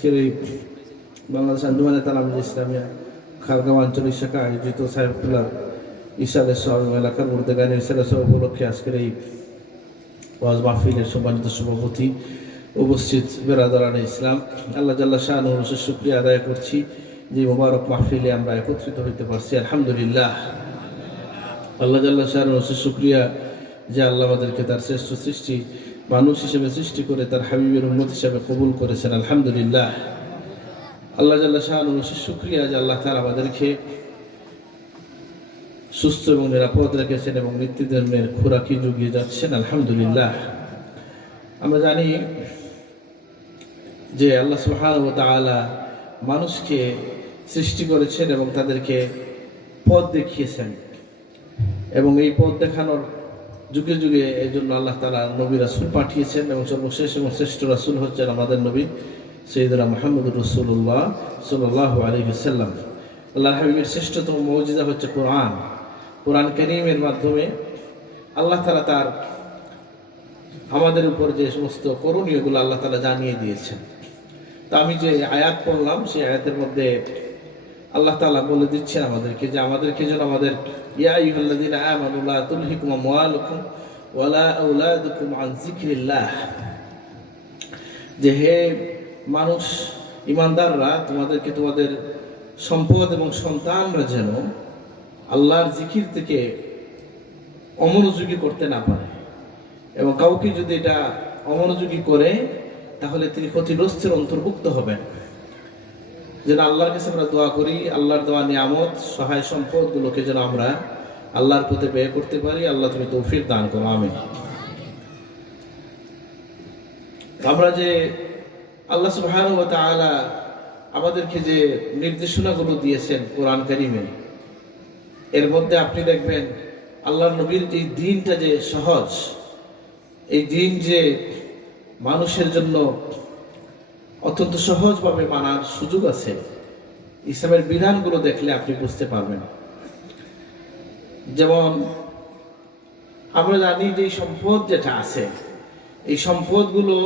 আজকের এই বাংলাদেশ আঞ্জুমানে তালামিজ ইসলামিয়া খালগাঁও আঞ্চলিক শাখা আয়োজিত সাহেবুল্লাহ ইসাদের সব এলাকার মধ্যে গানের ইসাদের সব উপলক্ষে আজকের এই ওয়াজ মাহফিলের সম্মানিত সভাপতি উপস্থিত বেরাদারান ইসলাম, আল্লাহ জাল্লা শাহ নুরুশের শুকরিয়া আদায় করছি যে মোবারক মাহফিলে আমরা একত্রিত হইতে পারছি। আলহামদুলিল্লাহ, আল্লাহ জাল্লা শাহ নুরুশের শুকরিয়া যে আল্লাহ আমাদেরকে তার শ্রেষ্ঠ সৃষ্টি মানুষ হিসেবে সৃষ্টি করে তার হাবিবের উম্মত হিসেবে কবুল করেছেন। আলহামদুলিল্লাহ, আল্লাহ জাল্লা শাহ নুরুশের শুকরিয়া যে আল্লাহ তাআলা আমাদেরকে সুস্থ এবং নিরাপদ রেখেছেন এবং নিত্যদিনের খোরাকি জুগিয়ে যাচ্ছেন। আলহামদুলিল্লাহ, আমরা জানি যে আল্লাহ সুবহানাহু ওয়া তাআলা মানুষকে সৃষ্টি করেছেন এবং তাদেরকে পথ দেখিয়েছেন, এবং এই পথ দেখানোর যুগে যুগে এই জন্য আল্লাহ তাআলা নবী রাসূল পাঠিয়েছেন, এবং সর্বশেষ এবং শ্রেষ্ঠ রাসূল হচ্ছেন আমাদের নবী সাইয়্যিদুনা মুহাম্মদুর রাসূলুল্লাহ সাল্লাল্লাহু আলাইহি ওয়াসাল্লাম। আল্লাহর হাবিবের শ্রেষ্ঠতম মুজিজা হচ্ছে কোরআন। কোরআন কারীমের মাধ্যমে আল্লাহ তাআলা তার আমাদের উপর যে সমস্ত করণীয়গুলো আল্লাহ তাআলা জানিয়ে দিয়েছেন। তা আমি যে আয়াত পড়লাম সেই আয়াতের মধ্যে আল্লাহ তাআলা বলে দিচ্ছেন আমাদেরকে যে আমাদেরকে যেন আমাদের ইয়া আইয়ুহাল্লাযীনা আমানু লা তুলহিকুম আমওয়ালুকুম ওয়ালা আওলাদুকুম আন যিকরিল্লাহ, যে হে মানুষ ঈমানদাররা, তোমাদেরকে তোমাদের সম্পদ এবং সন্তানরা যেন আল্লাহর জিকির থেকে অমনোযোগী করতে না পারে, এবং কাউকে যদি এটা অমনোযোগী করে তাহলে তিনি ক্ষতিগ্রস্তের অন্তর্ভুক্ত হবেন। যেন আল্লাহর কাছে আমরা দোয়া করি, আল্লাহর দেওয়া নিয়ামত সহায় সম্পদগুলোকে যেন আমরা আল্লাহর পথে ব্যয় করতে পারি। আল্লাহ তুমি তৌফিক দান করো, আমিন। আমরা যে আল্লাহ সুবহানাহু ওয়া তাআলা আমাদেরকে যে নির্দেশনাগুলো দিয়েছেন কোরআন কারীমে, এর মধ্যে আপনি দেখবেন আল্লাহর নবীর এই দিনটা যে সহজ, এই দিন যে মানুষের জন্য অত্যন্ত সহজভাবে মানার সুযোগ আছে, ইসলামের বিধানগুলো দেখলে আপনি বুঝতে পারবেন। যেমন আমরা জানি যে সম্পদ যেটা আছে, এই সম্পদগুলো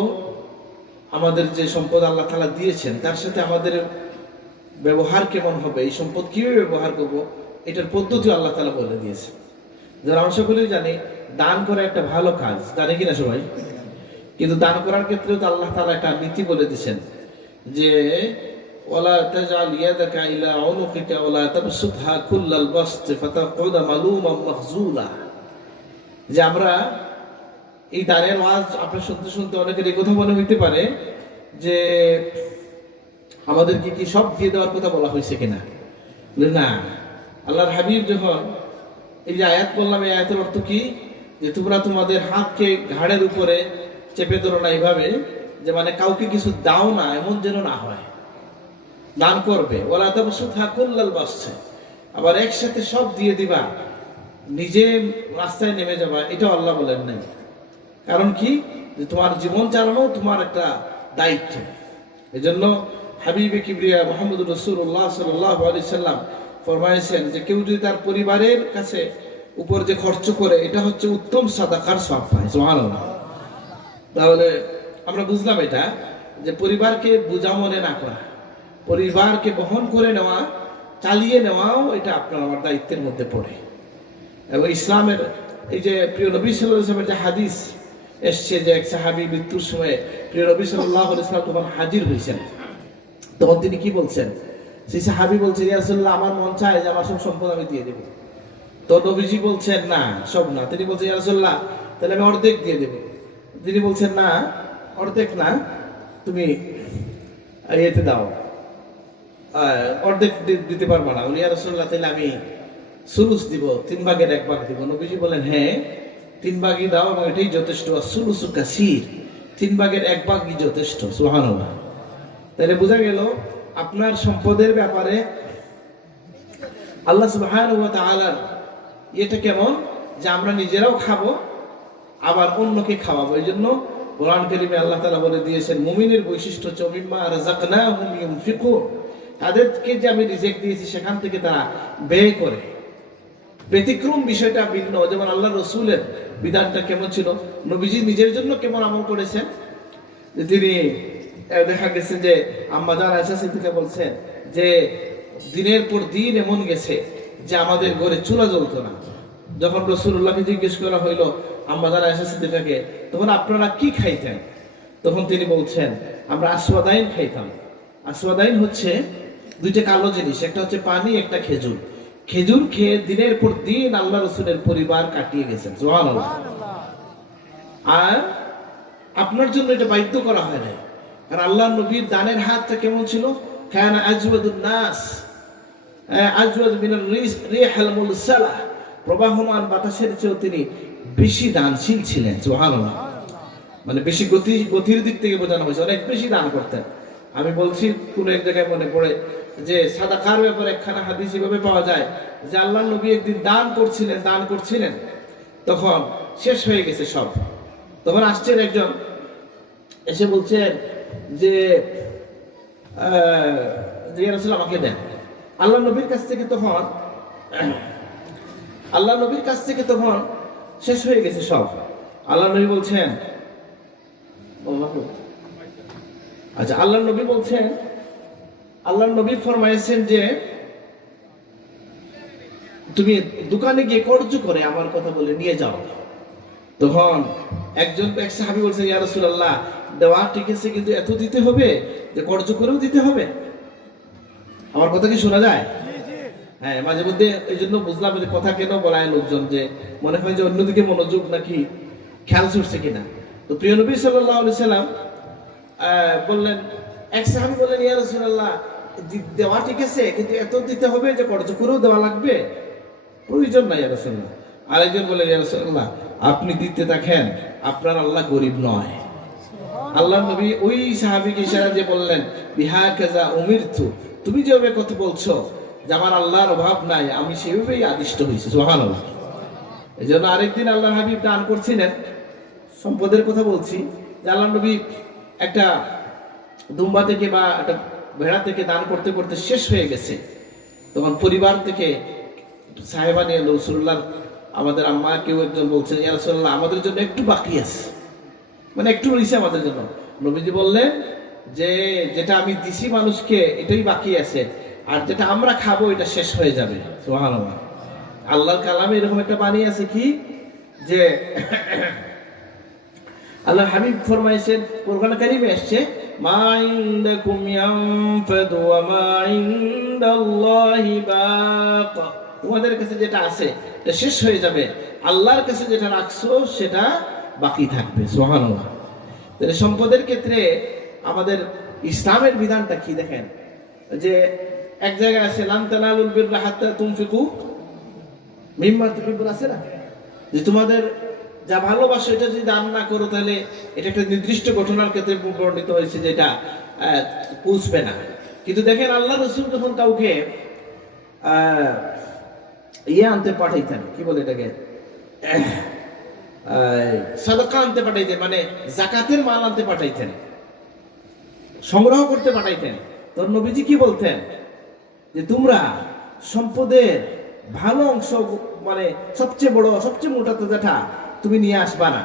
আমাদের যে সম্পদ আল্লাহ তাআলা দিয়েছেন তার সাথে আমাদের ব্যবহার কেমন হবে, এই সম্পদ কিভাবে ব্যবহার করব, এটার পদ্ধতি আল্লাহ তাআলা বলে দিয়েছে। যারা আমরা সকলেই জানি দান করা একটা ভালো কাজ, জানি কিনা সবাই, কিন্তু দান করার ক্ষেত্রেও তো আল্লাহ তাআলা একটা নীতি বলে দিয়েছেন যে ওয়ালা তাজআল ইয়াদাকা ইলা উনুকিকা ওয়ালা তাবসুতহা কুল্লাল বাসত ফাতাকুদা মালুমান মাখজুলা, যে আমরা এই দানের ওয়াজ আপনার শুনতে শুনতে অনেকের এই কথা মনে হইতে পারে যে আমাদেরকে কি সব দিয়ে দেওয়ার কথা বলা হয়েছে কিনা। না, আল্লাহর হাবিব যখন এই যে আয়াত বললাম, এই আয়াতের অর্থ কি, যে তোমরা তোমাদের হাতকে ঘাড়ের উপরে চেপে ধরো না, এইভাবে যে মানে কাউকে কিছু দাও না এমন যেন না হয়, দান করবে। ওয়ালা তাবসুতহা কুল্লাল বাসত, আবার একসাথে সব দিয়ে দিবা, নিজে রাস্তায় নেমে যাবা, এটা আল্লাহ বলেন নাই। কারণ কি, যে তোমার জীবন চালানো তোমার একটা দায়িত্ব। এজন্য হাবিবে কিবরিয়া মুহাম্মদুর রাসূলুল্লাহ সাল্লাল্লাহু আলাইহি সাল্লাম ফরমায়েছেন যে কেউ যদি তার পরিবারের কাছে উপর যে খরচ করে, এটা হচ্ছে উত্তম সাদাকার সওয়াব পায়। সুবহানাল্লাহ। তাহলে আমরা বুঝলাম এটা, যে পরিবারকে বোঝা মনে না করা, পরিবারকে বহন করে নেওয়া, চালিয়ে নেওয়াও এটা আপনার আমার দায়িত্বের মধ্যে পড়ে। এবং ইসলামের এই যে প্রিয় নবী সাল্লাল্লাহু আলাইহি ওয়াসাল্লামের যে হাদিস এসছে যে এক সাহাবী মৃত্যুর সময় প্রিয় নবী সাল্লাল্লাহু আলাইহি ওয়াসাল্লাম তখন হাজির হয়েছেন, তখন তিনি কি বলছেন, সেই সাহাবী বলছেন ইয়া রাসূলুল্লাহ, আমার মন চায় যে আমার সব সম্পদ আমি দিয়ে দেব। তো নবীজি বলছেন না, সব না। তিনি বলছেন ইয়া রাসূলুল্লাহ, তাহলে আমি অর্ধেক দিয়ে দেব। তিনি বলছেন না, অর্ধেক না, তুমি এতে দাও, অর্ধেক দিতে পারবা না। ইয়া রাসূলুল্লাহ, তাহলে আমি সুলুস দিব, 3 ভাগের 1 ভাগ দিব। নবীজি বলেন হ্যাঁ, 3 ভাগই দাও, এবং এটাই যথেষ্ট। সুলুসু কাসীর, 3 ভাগের 1 ভাগই যথেষ্ট। সুবহানাল্লাহ। তাহলে বোঝা গেল আপনার সম্পদের ব্যাপারে আল্লাহ সুবহানাহু ওয়া তাআলার এটা কেমন, যে আমরা নিজেরাও খাবো আবার অন্যকে খাওয়াবো। এই জন্য কোরআন কারীমে আল্লাহ তাআলা বলে দিয়েছেন মুমিনের বৈশিষ্ট্য হচ্ছে মিম্মা রাযাকনাহুম ইউনফিকুন, তাদেরকে যে আমি রিজিক দিয়েছি সেখান থেকে তারা ব্যয় করে। ব্যতিক্রম বিষয়টা ভিন্ন। যেমন আল্লাহ রাসূলের বিধানটা কেমন ছিল, নবীজি নিজের জন্য কেমন আমল করেছেন, যে তিনি দেখা গেছে যে আম্মা জান আয়েশা সিদ্দিকা বলছেন যে দিনের পর দিন এমন গেছে যে আমাদের ঘরে চুলা জ্বলতো না। যখন রাসূলুল্লাহকে জিজ্ঞেস করা হইলো আম্মা জান আয়েশা সিদ্দিকাকে, তখন আপনারা কি খাইতেন? তখন তিনি বলছেন আমরা আসওয়াদাইন খাইতাম। আসওয়াদাইন হচ্ছে দুইটা কালো জিনিস, একটা হচ্ছে পানি, একটা খেজুর। খেজুর খেয়ে দিনের পর দিন আল্লাহ রসুলের পরিবার কাটিয়ে গেছেন। সুবহানাল্লাহ। আর আপনার জন্য এটা বাধ্য করা হয় না, কারণ আল্লাহ নবীর দানের হাতটা কেমন ছিল? কানা আজওয়াদুন নাস, আজওয়াদ মিনার রিহাল মুরসালাহ, প্রবাহমান বাতাসের চেয়েও তিনি বেশি দানশীল ছিলেন। সুবহানাল্লাহ। মানে বেশি গতির দিক থেকে বোঝানো হয়েছে, অনেক বেশি দান করতেন। আমি বলছি কোন এক জায়গায় মনে পড়ে যে সাদাকার ব্যাপারে একখানা হাদিস এভাবে পাওয়া যায় যে আল্লাহ নবী একদিন দান করছিলেন, তখন শেষ হয়ে গেছে সব। তখন আসছেন একজন, এসে বলছেন যে ইয়া রাসূলুল্লাহ আমাকে দেন। আল্লাহ নবীর কাছ থেকে তখন শেষ হয়ে গেছে সব। আল্লাহ নবী বলছেন, আচ্ছা, আল্লাহ নবী ফরমাইছেন যে তুমি দোকানে গিয়ে কর্জ করে আমার কথা বলে নিয়ে যাও। তখন এক সাহাবী বলছেন, ইয়া রাসূলুল্লাহ, দেওয়া ঠিক আছে, কিন্তু এত দিতে হবে যে কর্জ করেও দিতে হবে? আমার কথা কি শোনা যায়? হ্যাঁ, মাঝে মধ্যে এই জন্য বুঝলাম যে কথা কেন বলায় লোকজন, যে মনে হয় যে অন্যদিকে মনোযোগ নাকি খেয়াল ছুটছে কিনা। তো প্রিয় নবী সাল্লাল্লাহু আলাইহি সাল্লাম বললেন, এক সাহাবী বললেন, ইয়া রাসূলুল্লাহ, দেওয়া ঠিক আছে, কিন্তু এত দিতে হবে যে কর্জ করেও দেওয়া লাগবে? প্রয়োজন নাই ইয়া রাসূলুল্লাহ। আরেকজন বললেন, ইয়া রাসূলুল্লাহ, আপনি দিতে থাকেন, আপনার আল্লাহ গরিব নয়। আল্লাহ নবী ওই সাহাবীকে ইশারা দিয়ে বললেন, বিহাকাযা উমিরতু, তুমি যেভাবে কথা বলছো যে আমার আল্লাহর অভাব নাই, আমি সেভাবেই আদিষ্ট হয়েছি। সুবহানাল্লাহ। এই জন্য আরেকদিন আল্লাহর হাবিব দান করছিলেন, সম্পদের কথা বলছি, যে আল্লাহ নবী একটা দুম্বা থেকে বা একটা ভেড়া থেকে দান করতে করতে শেষ হয়ে গেছে। তখন পরিবার থেকে সাহেবা নিয়ে রাসূলুল্লাহ, আমাদের আম্মা কেউ একজন বলছেন, ইয়া রাসূলুল্লাহ, আমাদের জন্য একটু বাকি আছে, মানে একটু রয়েছে আমাদের জন্য। নবীজি বললেন যে যেটা আমি দিছি মানুষকে এটাই বাকি আছে, আর যেটা আমরা খাবো এটা শেষ হয়ে যাবে। সুবহানাল্লাহ। আল্লাহর কালামে এরকম একটা বাণী আছে কি, যে আল্লাহ হাবিব ফরমাইছেন, কোরআন কারীমে আসছে, মা ইনদাকুম ইয়ানফাদু ওয়া মা ইনদাল্লাহি বাক, তোমাদের কাছে যেটা আছে এটা শেষ হয়ে যাবে, আল্লাহর কাছে যেটা রাখছো সেটা বাকি থাকবে। সুবহানাল্লাহ। তাহলে সম্পদের ক্ষেত্রে আমাদের ইসলামের বিধানটা কি দেখেন, যে এক জায়গায় আছে লান তানালুল বিররা হাত্তা তুনফিকু মিম্মা তুহিব্বুন, আছে না, যে তোমাদের যা ভালোবাসো এটা যদি দান না করো তাহলে এটা একটা নির্দিষ্ট ঘটনার ক্ষেত্রে বর্ণিত হয়েছে যে এটা পৌঁছবে না। কিন্তু দেখেন আল্লাহ রাসূল যখন কাউকে আনতে পাঠাইতেন, কি বলে এটাকে, সাদাকা আনতে পাঠাইতেন, মানে যাকাতের মাল আনতে পাঠাইতেন, সংগ্রহ করতে পাঠাইতেন, তোর নবীজি কি বলতেন, যে তোমরা সম্পদের ভালো অংশ, মানে সবচেয়ে বড় সবচেয়ে মোটা যেটা তুমি নিয়ে আসবা না,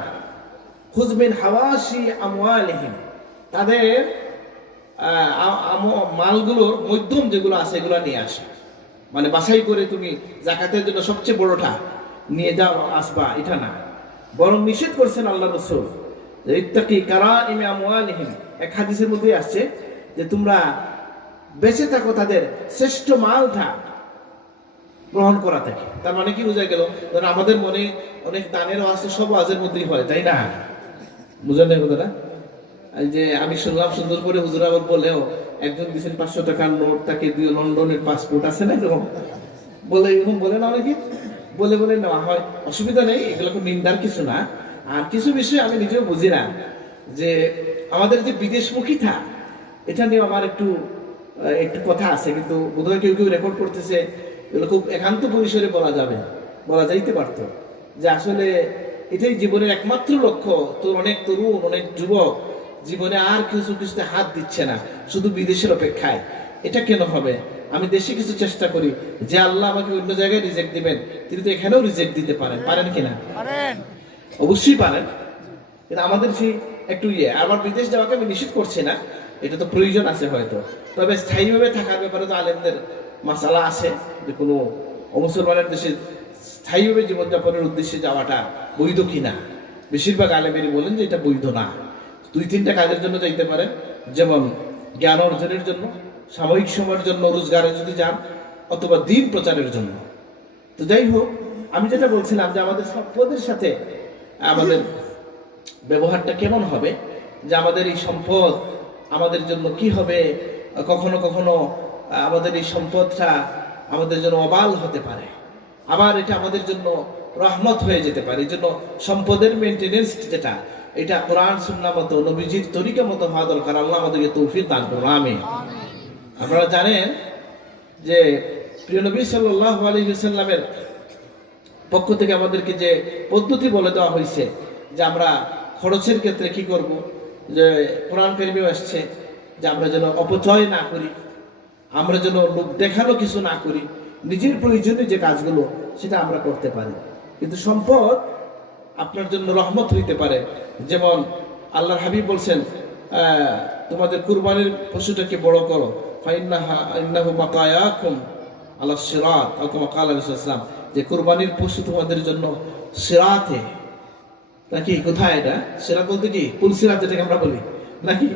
খুজমিন হাওয়াশি আমওয়ালিহিম, তাদের মালগুলোর মধ্যম যেগুলো আছে এগুলো নিয়ে আসা, মানে বাছাই করে তুমি যাকাতের জন্য সবচেয়ে বড়টা নিয়ে যাও আসবা, এটা না। বরং নিষেধ করছেন আল্লাহ রাসূল, যে ইত্তাকি কারাইমি আমওয়ালিহিম, এক হাদিসের মধ্যে আসছে যে তোমরা বেঁচে থাকো তাদের শ্রেষ্ঠ মালটা গ্রহণ করা থাকে। তার মানে কি বোঝা গেল, আমাদের মনে অনেক দানের আছে, সব আজের মধ্যেই হয়, তাই না? বুঝলেন না কথাটা? যে আমি শুনলাম সুন্দর করে হুজুর আবার বলেও, একজন দিয়েছেন 500 টাকার নোট, তাকে দিয়ে লন্ডনের পাসপোর্ট আছে না, এরকম বলে, এরকম বলে না অনেকে, বলে নেওয়া হয়, অসুবিধা নেই, এগুলো নিন্দার কিছু না। আর কিছু বিষয় আমি নিজেও বুঝি না, যে আমাদের যে বিদেশমুখীতা, এটা নিয়ে আমার একটু কথা আছে, কিন্তু বোধহয় কেউ রেকর্ড করতেছে, এগুলো খুব একান্ত পরিসরে বলা যাইতে পারতো, যে আসলে এটাই জীবনের একমাত্র লক্ষ্য। তোর অনেক তরুণ, অনেক যুবক জীবনে আর কিছুতে হাত দিচ্ছে না, শুধু বিদেশের অপেক্ষায়। এটা কেন হবে? আমি দেশে কিছু চেষ্টা করি, যে আল্লাহ আমাকে অন্য জায়গায় রিজেক্ট দিবেন, তিনি তো এখানেও রিজেক্ট দিতে পারেন কিনা? অবশ্যই পারেন। কিন্তু আমাদের সেই একটু আমার বিদেশ যাওয়াকে আমি নিষেধ করছি না, এটা তো প্রয়োজন আছে হয়তো, তবে স্থায়ীভাবে থাকার ব্যাপারে তো আলেমদের মাসালা আছে যে কোনো অমুসলমানের দেশে স্থায়ীভাবে জীবনযাপনের উদ্দেশ্যে যাওয়াটা বৈধ কিনা। বেশিরভাগ আলেমেরই বলেন যে এটা বৈধ না। 2-3টা কাজের জন্য যাইতে পারেন, যেমন জ্ঞান অর্জনের জন্য, সাময়িক সময়ের জন্য রোজগারে যদি যান, অথবা দিন প্রচারের জন্য। তো যাই হোক, আমি যেটা বলছিলাম যে আমাদের সম্পদের সাথে আমাদের ব্যবহারটা কেমন হবে, যে আমাদের এই সম্পদ আমাদের জন্য কি হবে। কখনো কখনো আমাদের এই সম্পদটা আমাদের জন্য অবাল হতে পারে, আবার এটা আমাদের জন্য রহমত হয়ে যেতে পারে। এই জন্য সম্পদের মেনটেনেন্স যেটা, এটা কোরআন সুন্নাহ মতো নবীজির তরিকা মতো হওয়া দরকার। আল্লাহ আমাদেরকে তৌফিক দান করুন, আমিন। আপনারা জানেন যে প্রিয় নবী সাল্লাল্লাহু আলাইহি ওয়াসাল্লামের পক্ষ থেকে আমাদেরকে যে পদ্ধতি বলে দেওয়া হয়েছে যে আমরা খরচের ক্ষেত্রে কি করব, যে কোরআন কারিমেও আসছে যে আমরা যেন অপচয় না করি, আমরা যেন লোক দেখানো কিছু না করি, নিজের প্রয়োজনীয় যে কাজগুলো সেটা আমরা করতে পারি। কিন্তু সম্পদ আপনার জন্য রহমত হইতে পারে। যেমন আল্লাহর হাবিব বলছেন, তোমাদের কুরবানির পশুটাকে বড় করো, ফাইন্নাহু মাকায়াকুম আলা সিরাত, আও কামা ক্বালা রাসূলুল্লাহ সাল্লাল্লাহু আলাইহি ওয়াসাল্লাম, যে কুরবানির পশু তোমাদের জন্য সিরাতে, নাকি কোথায় এটা সিরাত বলতে কি পুল সিরাত যেটাকে আমরা বলি নাকি?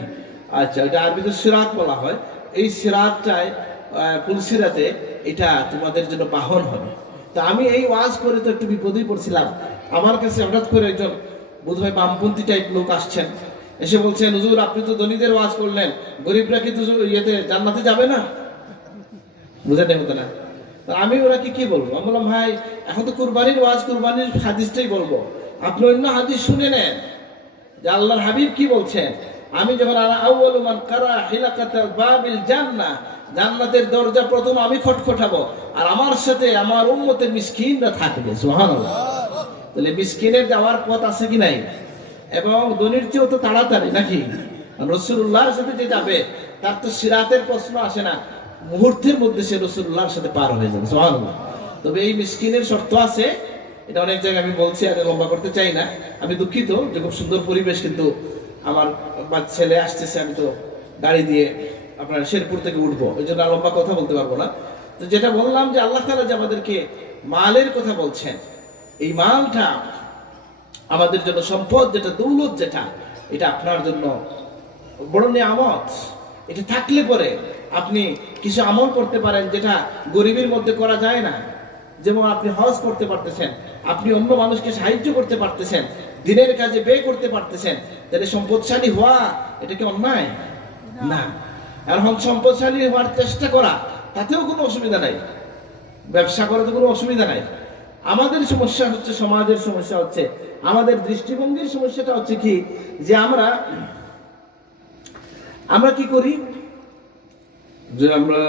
আচ্ছা, এটা আরবিতে সিরাত বলা হয়। এই সিরাতটায় পুল সিরাতে এটা তোমাদের জন্য বাহন হবে। তা আমি এই ওয়াজ করে তো একটু বিপদেই পড়ছিলাম। আমার কাছে হঠাৎ করে একজন বোধহয় বামপন্থী টাইপ লোক আসছেন, এসে বলছেন, হুজুর আপনি তো ধনীদের ওয়াজ করলেন, গরিবরা কিন্তু ইয়েতে জান্নাতে যাবে না? বুঝে নেই হতো না। আমি ওনাকে কি বলবো? আমি বললাম, ভাই এখন তো কুরবানির ওয়াজ, কুরবানির হাদিসটাই বলবো, আপনি অন্য হাদিস শুনে নেন যে আল্লাহর হাবিব কি বলছেন। আমি যখন আউয়ালু মান কারা হিলাকাতাল বাবিল জান্নাহ, জান্নাতের দরজা প্রথম আমি খটখটাবো, আর আমার সাথে আমার উম্মতের মিসকিনরা থাকবে। সুবহানাল্লাহ। তাহলে মিসকিনের যাওয়ার পথ আছে কি নাই? এবং ধনীর চেয়েও তো তাড়াতাড়ি নাকি? রাসূলুল্লাহর সাথে যে যাবে তার তো সিরাতের প্রশ্ন আসে না, মুহূর্তের মধ্যে সে রাসূলুল্লাহর সাথে পার হয়ে যাবে। সুবহানাল্লাহ। তবে এই মিসকিনের শর্ত আছে, এটা অনেক জায়গায় আমি বলছি, আর লম্বা করতে চাই না। আমি দুঃখিত যে খুব সুন্দর পরিবেশ, কিন্তু আমার ছেলে আসতেছে, আমি তো গাড়ি দিয়ে আপনার শেরপুর থেকে উঠবো, ওই জন্য লম্বা কথা বলতে পারবো না। তো যেটা বললাম যে আল্লাহ তাআলা যে আমাদেরকে মালের কথা বলছেন, এই মালটা আমাদের জন্য সম্পদ, যেটা দৌলত, যেটা এটা আপনার জন্য বড় নিয়ামত। এটা থাকলে পরে আপনি কিছু আমল করতে পারেন যেটা গরিবের মধ্যে করা যায় না। যেমন আপনি হজ করতে পারতেছেন, আপনি অন্য মানুষকে সাহায্য করতে পারতেছেন, দিনের কাজে ব্যয় করতে পারতেছেন, তাহলে সম্পদশালী হওয়া এটা কি অন্যায়? না। এখন সম্পদশালী হওয়ার চেষ্টা করা, তাতেও কোনো অসুবিধা নাই, ব্যবসা করাতে কোনো অসুবিধা নাই। আমাদের সমস্যা হচ্ছে, সমাজের সমস্যা হচ্ছে, আমাদের দৃষ্টিভঙ্গির সমস্যাটা হচ্ছে কি, যে আমরা কি করি, যে আমরা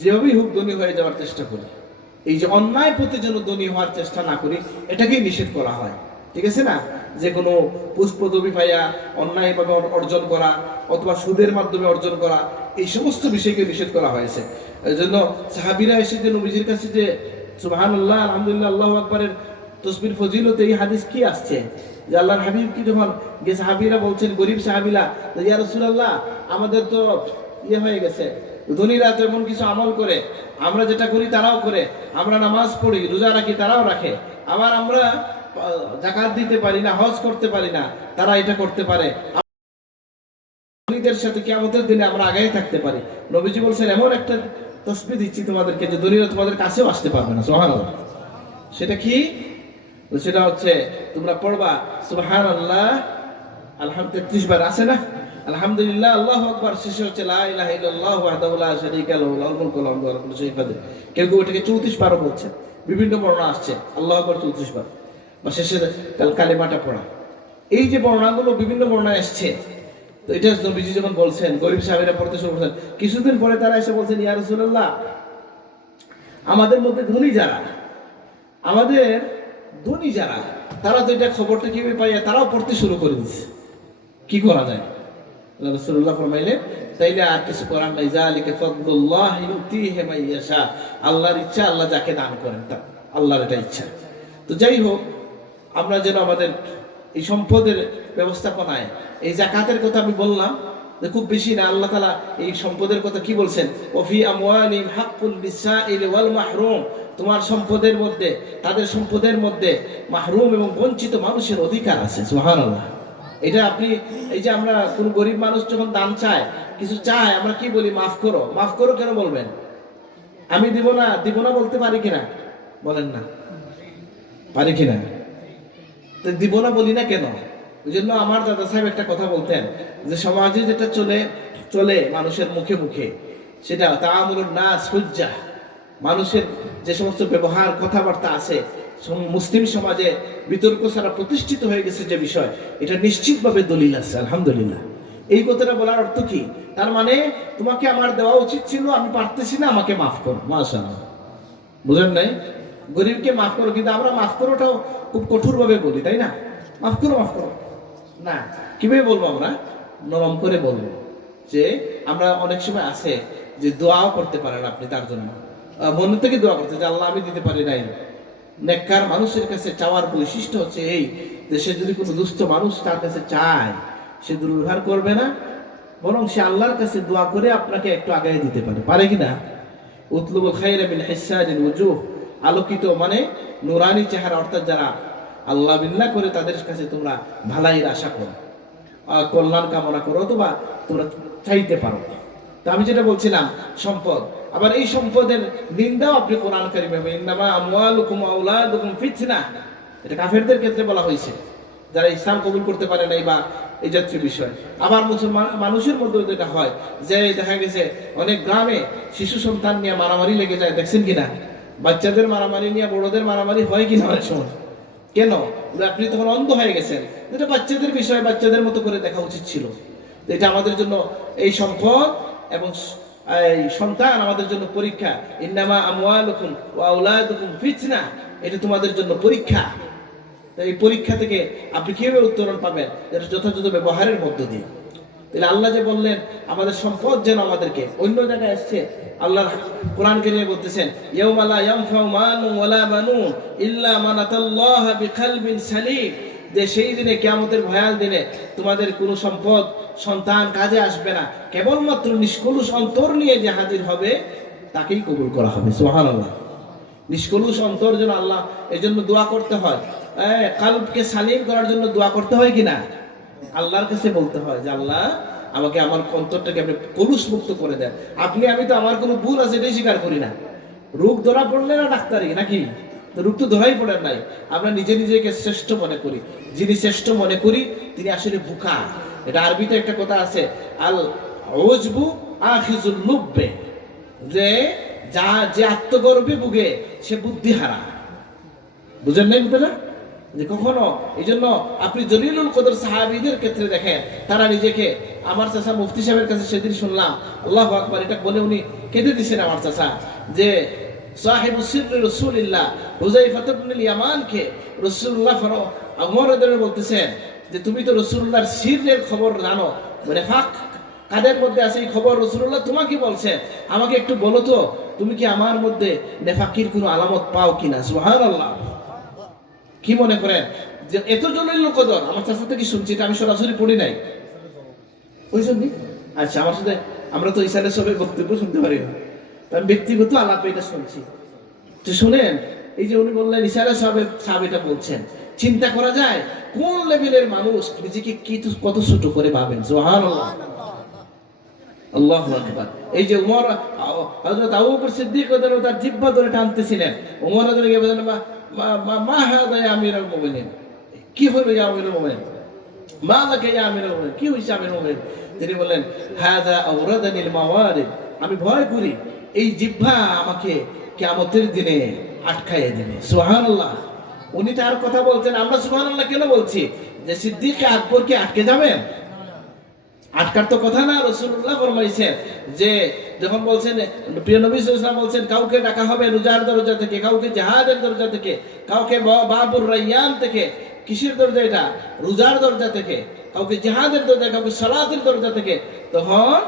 যেভাবেই হোক ধনী হয়ে যাওয়ার চেষ্টা করি। এই যে অন্যায় প্রতি যেন ধনী হওয়ার চেষ্টা না করি, এটাকেই নিষেধ করা হয়। ঠিক আছে না? যে কোনো পুষ্পদবি পাইয়া অন্যায়ভাবে অর্জন করা, অথবা সুদের মাধ্যমে অর্জন করা, এই সমস্ত বিষয়কে নিষেধ করা হয়েছে। এই জন্য সাহাবীরা এসে যে নবীজির কাছে যে সুবহানাল্লাহ, আলহামদুলিল্লাহ, আল্লাহু আকবারের তাসবির ফজিলতে এই হাদিস কি আসছে, যে আল্লাহর হাবিব কি যখন যে সাহাবীরা বলছেন, গরিব সাহাবীরা, ইয়া রাসূলুল্লাহ আমাদের তো ইয়ে হয়ে গেছে, ধনীরা তো এমন কিছু আমল করে, আমরা যেটা করি তারাও করে, আমরা নামাজ পড়ি, রোজা রাখি, তারাও রাখে, আবার আমরা যাকাত দিতে পারি না, হজ করতে পারি না, তারা এটা করতে পারে, ধনীদের সাথে কিয়ামতের দিনে আমরা আগাই থাকতে পারি। নবীজি বলছেন, এমন একটা তাসবিহ দিচ্ছি তোমাদেরকে যে ধনীরা তোমাদের কাছেও আসতে পারবে না। সুবহানাল্লাহ। সেটা কি? সেটা হচ্ছে তোমরা পড়বা সুবহানাল্লাহ আলহামদুলিল্লাহ 33 বার, আছে না? আলহামদুলিল্লাহ, আল্লাহু আকবার, শেষে হচ্ছে লা ইলাহা ইল্লাল্লাহু ওয়াহদাহু লা শারীকা লাহু লাহুল মুলকু ওয়া লাহুল হামদু ওয়া লা কুল্লি শাইইন কাদির। কেউ কেউ এটাকে 34 বারও বলছে, বিভিন্ন বর্ণনা আসছে আল্লাহু আকবার 34 বার, বা শেষে কালিমাটা পড়া। এই যে বর্ণনাগুলো বিভিন্ন বর্ণনায় আসছে, তো এটা নবীজি যখন বলছেন, গরিব সাহাবীরা পড়তে শুরু করছেন, কিছুদিন পরে তারা এসে বলছেন, ইয়া রাসূলুল্লাহ আমাদের মধ্যে ধনী যারা, তারা তো এটা খবরটা কিভাবে পাইয়া তারাও পড়তে শুরু করে দিচ্ছে, কি করা যায়? রাসূলুল্লাহ ফরমাইলেন, তাইলে আর কিছু করার নাই, যালিকা ফাদলুল্লাহ ইউতিহি মান ইয়াশা, আল্লাহর ইচ্ছা, আল্লাহ যাকে দান করেন তা আল্লাহর এটা ইচ্ছা। তো যাই হোক, আমরা যেন আমাদের এই সম্পদের ব্যবস্থাপনায়, এই যাকাতের কথা আমি বললাম, খুব বেশি না। আল্লাহ তাআলা এই সম্পদের কথা কি বলছেন? ওফি আমওয়ালিহিম হাক্কুল লিসাইল ওয়াল মাহরুম, তোমার সম্পদের মধ্যে, তাদের সম্পদের মধ্যে মাহরুম এবং বঞ্চিত মানুষের অধিকার আছে। সুবহানাল্লাহ। এটা আপনি, এই যে আমরা কোন গরিব মানুষ যখন দান চায়, কিছু চায়, আমরা কি বলি? মাফ করো। মাফ করো কেন বলবেন? আমি দিব না বলতে পারি কিনা? বলেন না, পারি কিনা? দিব না বলি না কেন? ওই জন্য আমার দাদা সাহেব একটা কথা বলতেন যে সমাজে যেটা চলে মানুষের মুখে মুখে, সেটা তাআমুলুন নাস হুজ্জাহ, মানুষের যে সমস্ত ব্যবহার কথাবার্তা আছে মুসলিম সমাজে বিতর্ক ছাড়া প্রতিষ্ঠিত হয়ে গেছে যে বিষয়, এটা নিশ্চিতভাবে দলিল আছে। আলহামদুলিল্লাহ। এই কথাটা বলার অর্থ কি? তার মানে তোমাকে আমার দেওয়া উচিত ছিল, আমি পারতেছি না, আমাকে মাফ করো। মাশাআল্লাহ, বুঝেন নাই? গরিবকে মাফ করো, কিন্তু আমরা মাফ করোটাও খুব কঠোর ভাবে বলি, তাই না? মাফ করো না, কিভাবে বলবো? আমরা নরম করে বলবো। যে আমরা অনেক সময় আছে যে দোয়াও করতে পারেন আপনি তার জন্য, মন থেকে দোয়া করতে, যে আল্লাহ আমি দিতে পারি নাই। নেককার মানুষের কাছে চাওয়ার বৈশিষ্ট্য হচ্ছে এই যে সে যদি কোনো দুস্থ মানুষ তার কাছে চায়, সে দুর্ব্যবহার করবে না, বরং সে আল্লাহর কাছে দোয়া করে আপনাকে একটু আগায় দিতে পারে কিনা? উতলুবুল খায়রা মিন হিসাজিল উজুহ, আলোকিত মানে নুরানি চেহারা, অর্থাৎ যারা আল্লাহ বিল্লাহ করে তাদের কাছে তোমরা ভালাইয়ের আশা করো, কল্যাণ কামনা করো, অথবা তোমরা চাইতে পারো। তো আমি যেটা বলছিলাম সম্পদ, আবার এই সম্পদের নিন্দাও আপনি কোরআন কারিমে, ইন্নামা আমওয়ালুকুম ওয়া আওলাদুকুম ফিতনা, এটা কাফেরদের ক্ষেত্রে বলা হয়েছে, যারা ইসলাম কবুল করতে পারে নাই বা এই জাতীয় বিষয়। আবার মুসলমান মানুষের মধ্যে যেটা হয়, যে দেখা গেছে অনেক গ্রামে শিশু সন্তান নিয়ে মারামারি লেগে যায়, দেখছেন কিনা? বাচ্চাদের মারামারি নিয়ে বড়দের মারামারি হয় কিনা অনেক সময়। কেন? আপনি তখন অন্ধ হয়ে গেছেন। এটা বাচ্চাদের বিষয়, বাচ্চাদের মতো করে দেখা উচিত ছিল। এটা আমাদের জন্য এই সম্পদ এবং এই সন্তান আমাদের জন্য পরীক্ষা। ইন্নামা আমওয়ালুকুম ওয়া আওলাদুকুম ফিতনা, এটা তোমাদের জন্য পরীক্ষা। এই পরীক্ষা থেকে আপনি কিভাবে উত্তরণ পাবেন? এটা যথাযথ ব্যবহারের মধ্য দিয়ে। তাহলে আল্লাহ যে বললেন আমাদের সম্পদ যেন আমাদেরকে, অন্য জায়গায় আসছে আল্লাহ কোরআন কারিমে বলতেছেন ইয়াউমা লা ইয়ানফাউ মালুন ওয়ালা বানুন ইল্লা মান আতাল্লাহা বিকলবিন সালিম, যে সেই দিনে, কিয়ামতের ভয়াল দিনে তোমাদের কোনো সম্পদ সন্তান কাজে আসবে না, কেবলমাত্র নিষ্কলুষ অন্তর নিয়ে যে হাজির হবে তাকেই কবুল করা হবে। সুবহানাল্লাহ। নিষ্কলুষ অন্তর যেন আল্লাহ, এই জন্য দোয়া করতে হয়, কালবকে সালিম করার জন্য দোয়া করতে হয় কিনা? আল্লাহর কাছে বলতে হয় যে আল্লাহ আমাকে, আমার অন্তরটাকে আপনি কলুষ মুক্ত করে দেন। আমি তো আমার কোনো ভুল আছে এটাই স্বীকার করি না। রোগ ধরা পড়লে না ডাক্তারি নাকি? তো রোগ তো ধরাই পড়েন নাই, আমরা নিজেকে শ্রেষ্ঠ মনে করি। যিনি শ্রেষ্ঠ মনে করি তিনি আসলে বুকা। এটা আরবিতে একটা কথা আছে, আল উজবু আখিজুল লুব্বে, যে আত্মগর্বে ভুগে সে বুদ্ধিহারা। বুঝেন নাই বুঝলেন? যে কখনো, এই জন্য আপনি জলিলুল কদর সাহাবীদের ক্ষেত্রে দেখেন, তারা নিজেকে, আমার চাচা মুফতি সাহেবের কাছে সেদিন শুনলাম, আল্লাহু আকবার, এটা বলে উনি কেঁদে দিয়েছেন আমার চাচা, যে সাহিবু সিররি রাসূলিল্লাহ হুযায়ফা ইবনুল ইয়ামানকে রাসূলুল্লাহ ওমর রাদিয়াল্লাহু বলতেছেন যে তুমি তো রাসূলুল্লাহর সিরের খবর জানো, মানে ফাক কাদের মধ্যে আছে এই খবর রাসূলুল্লাহ তোমাকে বলছেন, আমাকে একটু বলো তো তুমি কি আমার মধ্যে নেফাকির কোনো আলামত পাও কিনা? সুবহানাল্লাহ। কি মনে করেন যে এত জলিলুল কদর? আমার চাচা থেকে শুনছি, এটা আমি সরাসরি পড়ি নাই। বুঝছেন? আচ্ছা, আমার সাথে আমরা তো ইসালে সবের বক্তব্য শুনতে পারি না, আমি ব্যক্তিগত আলাপ এটা শুনছি। তো শুনেন, এই যে উনি বললেন ইসালে সাহেব এটা বলছেন, চিন্তা করা যায় কোন লেভেলের মানুষ নিজেকে কত ছোট করে ভাবেন। সুবহানাল্লাহ, আল্লাহু আকবার। এই যে উমর, হযরত আবু বকর সিদ্দিক রাদিয়াল্লাহু তার জিহ্বা ধরে টানতেছিলেন, উমর রাদিয়াল্লাহু বলেন মা হাদা ইয়া আমিরুল মুমিনিন, কি হলো ইয়া আমিরুল মুমিনিন, মা লাকা ইয়া আমিরুল মুমিনিন, কি হইছে আমিরুল মুমিনিন? তিনি বলেন হাদা আওরাদানিল মাওয়ারিদ, আমি ভয় করি এই জিহ্বা আমাকে কিয়ামতের দিনে আটকায় দিবে। সুবহানাল্লাহ। উনি তার কথা বলছেন, আমরা সুবহানাল্লাহ কেন বলছি? যে সিদ্দিক আকবর কি আটকে যাবেন? আটকার তো কথা না। রাসূলুল্লাহ ফরমাইছেন যে যখন বলছেন, প্রিয় নবী সাল্লাল্লাহু আলাইহি ওয়াসাল্লাম বলছেন কাউকে ডাকা হবে রোজার দরজা থেকে, কাউকে জিহাদের দরজা থেকে, কাউকে বাবুর রায়্যান থেকে। কিসের দরজা এটা? রোজার দরজা থেকে। কাউকে জিহাদের দরজা, কাউকে সালাতের দরজা থেকে। তখন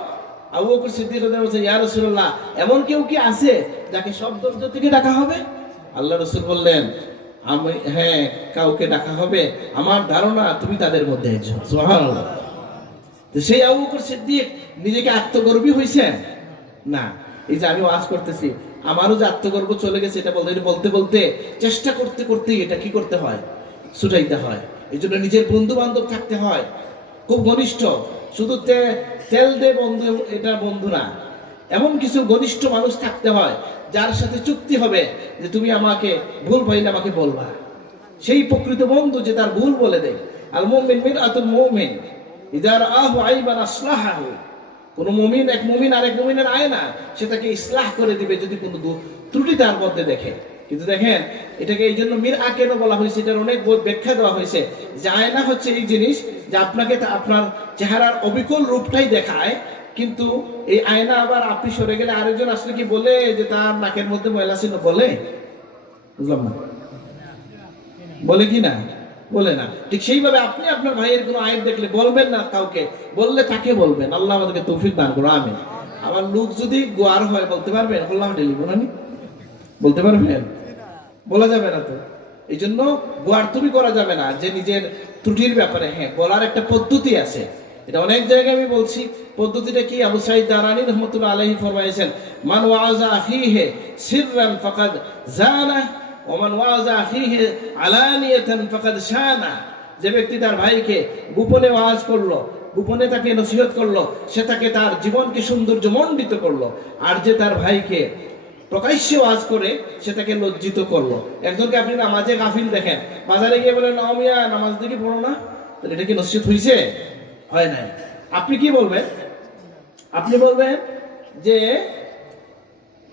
আবু বকর সিদ্দিক রাদিয়াল্লাহু আনহু বলছেন ইয়া রাসূলুল্লাহ, এমন কেউ কি আছে যাকে সব দরজা থেকে ডাকা হবে? আল্লাহ রাসূল বললেন হ্যাঁ, কাউকে ডাকা হবে, আমার ধারণা তুমি তাদের মধ্যে একজন। সুবহানাল্লাহ। সেই আবু বকর সিদ্দিক নিজেকে আত্মগর্বী হয়েছেন না। এই যে আমি ওয়াজ করতেছি, আমারও যে আত্মগর্ব চলে গেছে এটা বলতে বলতে চেষ্টা করতে করতে এটা কি করতে হয়, ছুটাইতে হয়। এই জন্য নিজের বন্ধু বান্ধব থাকতে হয় খুব ঘনিষ্ঠ। শুধু তেল দে বন্ধু, এটা বন্ধু না, এমন কিছু ঘনিষ্ঠ মানুষ থাকতে হয় যার সাথে চুক্তি হবে যে তুমি আমাকে ভুল পাইলে আমাকে বলবা। সেই প্রকৃত বন্ধু যে তার ভুল বলে দেয়। আল মুমিন মিরআতুল মুমিন ইযা রাআহু আইবান আসলাহাহু। কোন মুমিন এক মুমিন আরেক মুমিনের আয়না, সেটাকে ইসলাহ করে দিবে যদি কোনো ত্রুটি তার মধ্যে দেখে। কিন্তু দেখেন, এটাকে এই জন্য মিরআ কেন বলা হয়েছে, এটার অনেক ব্যাখ্যা দেওয়া হয়েছে। যে আয়না হচ্ছে এই জিনিস যে আপনাকে আপনার চেহারার অবিকল রূপটাই দেখায়, কিন্তু এই আয়না আবার আপনি সরে গেলে আরেকজন আসলে কি বলে যে তার নাকের মধ্যে ময়লা ছিল, বলে? বুঝলাম না, বলে কি না? বলে না। ঠিক সেইভাবে আপনি আপনার ভাইয়ের কোনো আইব দেখলে বলবেন না কাউকে, বললে তাকে বলবেন। আল্লাহ আমাদেরকে তৌফিক দান করুন, আমিন। আমার লোক যদি গোয়ার হয় বলতে পারবেন আল্লাহ টেলিফোনানি, বলতে পারবেন? বলা যাবে না তো। এই জন্য গোয়ার তুমি করা যাবে না যে নিজের ত্রুটির ব্যাপারে। হ্যাঁ, বলার একটা পদ্ধতি আছে, এটা অনেক জায়গায় আমি বলছি। পদ্ধতিটা কি? আবু সাঈদ দারানী রাহমাতুল্লাহ আলাইহি ফরমায়েছেন, মান ওয়াজা আখিহি সিররান ফাকাদ জানা ওয়া মান ওয়াজা আখিহি আলানিয়াতান ফাকাদ শানা। যে ব্যক্তি তার ভাইকে গোপনে ওয়াজ করলো, গোপনে তাকে নসিহত করলো, সে তাকে তার জীবনকে সৌন্দর্যমণ্ডিত করলো। আর যে তার ভাইকে প্রকাশ্যে ওয়াজ করে সে তাকে লজ্জিত করলো। একজনকে আপনি নামাজে গাফিল দেখেন, বাজারে গিয়ে বলেন নামিয়া নামাজ দেখি পড়ো না, তাহলে এটা কি নসিহত হয়েছে? হয় নাই। আপনি কি বলবেন? আপনি বলবেন যে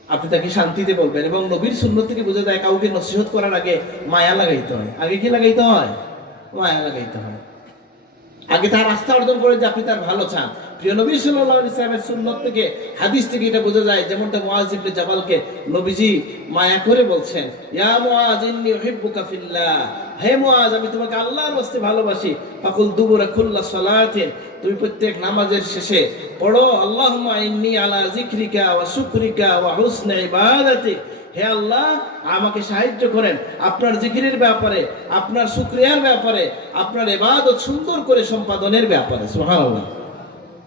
আপনি তাকে শান্তিতে বলবেন। এবং নবীর সুন্নাত থেকে বোঝা যায় কাউকে নসিহত করার আগে মায়া লাগাইতে হয়। আগে কি লাগাইতে হয়? মায়া লাগাইতে হয়। আগে তার আস্থা অর্জন করে যে আপনি তার ভালো চান। প্রিয় নবী সাল্লাল্লাহু আলাইহি ওয়াসাল্লামের সুন্নাত থেকে, হাদিস থেকে এটা বোঝা যায়। যেমনটা মুআজ ইবনে জাবালকে নবীজি মায়া করে বলছেন, ইয়া মুআজ ইন্নী উহিব্বুকা ফিল্লাহ, হে মুআজ আমি তোমাকে আল্লাহর ওয়াস্তে ভালোবাসি। ফাকুল দুবুরা কুল্লা সালাতিন, তুমি প্রত্যেক নামাজের শেষে পড়ো আল্লাহুম্মা ইন্নী আলা যিকরিকা ওয়া শুকরিকা ওয়া হুসনি ইবাদাতিক। হে আল্লাহ, আমাকে সাহায্য করেন আপনার জিকিরের ব্যাপারে, আপনার শুকরিয়ার ব্যাপারে, আপনার ইবাদত সুন্দর করে সম্পাদনের ব্যাপারে। সুবহানাল্লাহ।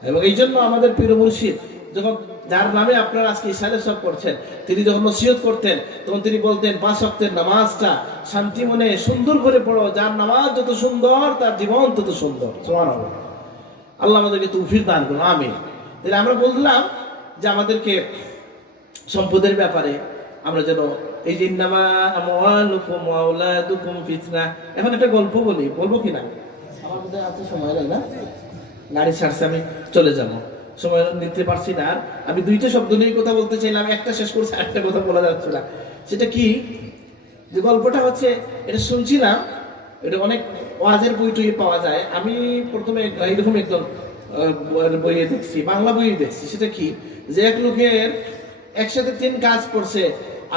এবং এই জন্য আমাদের পীর মুর্শিদ যখন, যার নামে আপনারা আজকে ইশারে সব করছেন, তিনি যখন নসিহত করতেন তখন তিনি বলতেন 5 ওয়াক্তের নামাজটা শান্তি মনে সুন্দর করে পড়ো। যার নামাজ যত সুন্দর তার জীবন তত সুন্দর। সুবহানাল্লাহ। আল্লাহ আমাদেরকে তৌফিক দান করুন, আমিন। তাহলে আমরা বললাম যে আমাদেরকে সম্পদের ব্যাপারে আমরা যেন এই যে ইন্নামা আমওয়ালুকুম ওয়া আওলাদুকুম ফিতনা। এখন একটা গল্প বলি, বলবো কিনা? আমার মধ্যে আছে সময় লাগে না, গাড়ি ছাড়ছে, আমি চলে যাব, সময় নিতে পারছি না। আর আমি 2টা শব্দ নিয়ে কথা বলতে চাইলাম, একটা শেষ করছি, আরেকটা কথা বলা যাচ্ছে না। সেটা কি? যে গল্পটা হচ্ছে, এটা শুনছিলাম, এটা অনেক ওয়াজের বই টই পাওয়া যায়। আমি প্রথমে এইরকম একদম বইয়ে দেখছি, বাংলা বইয়ে দেখছি। সেটা কি? যে এক লোকের একসাথে 3 কাজ করছে,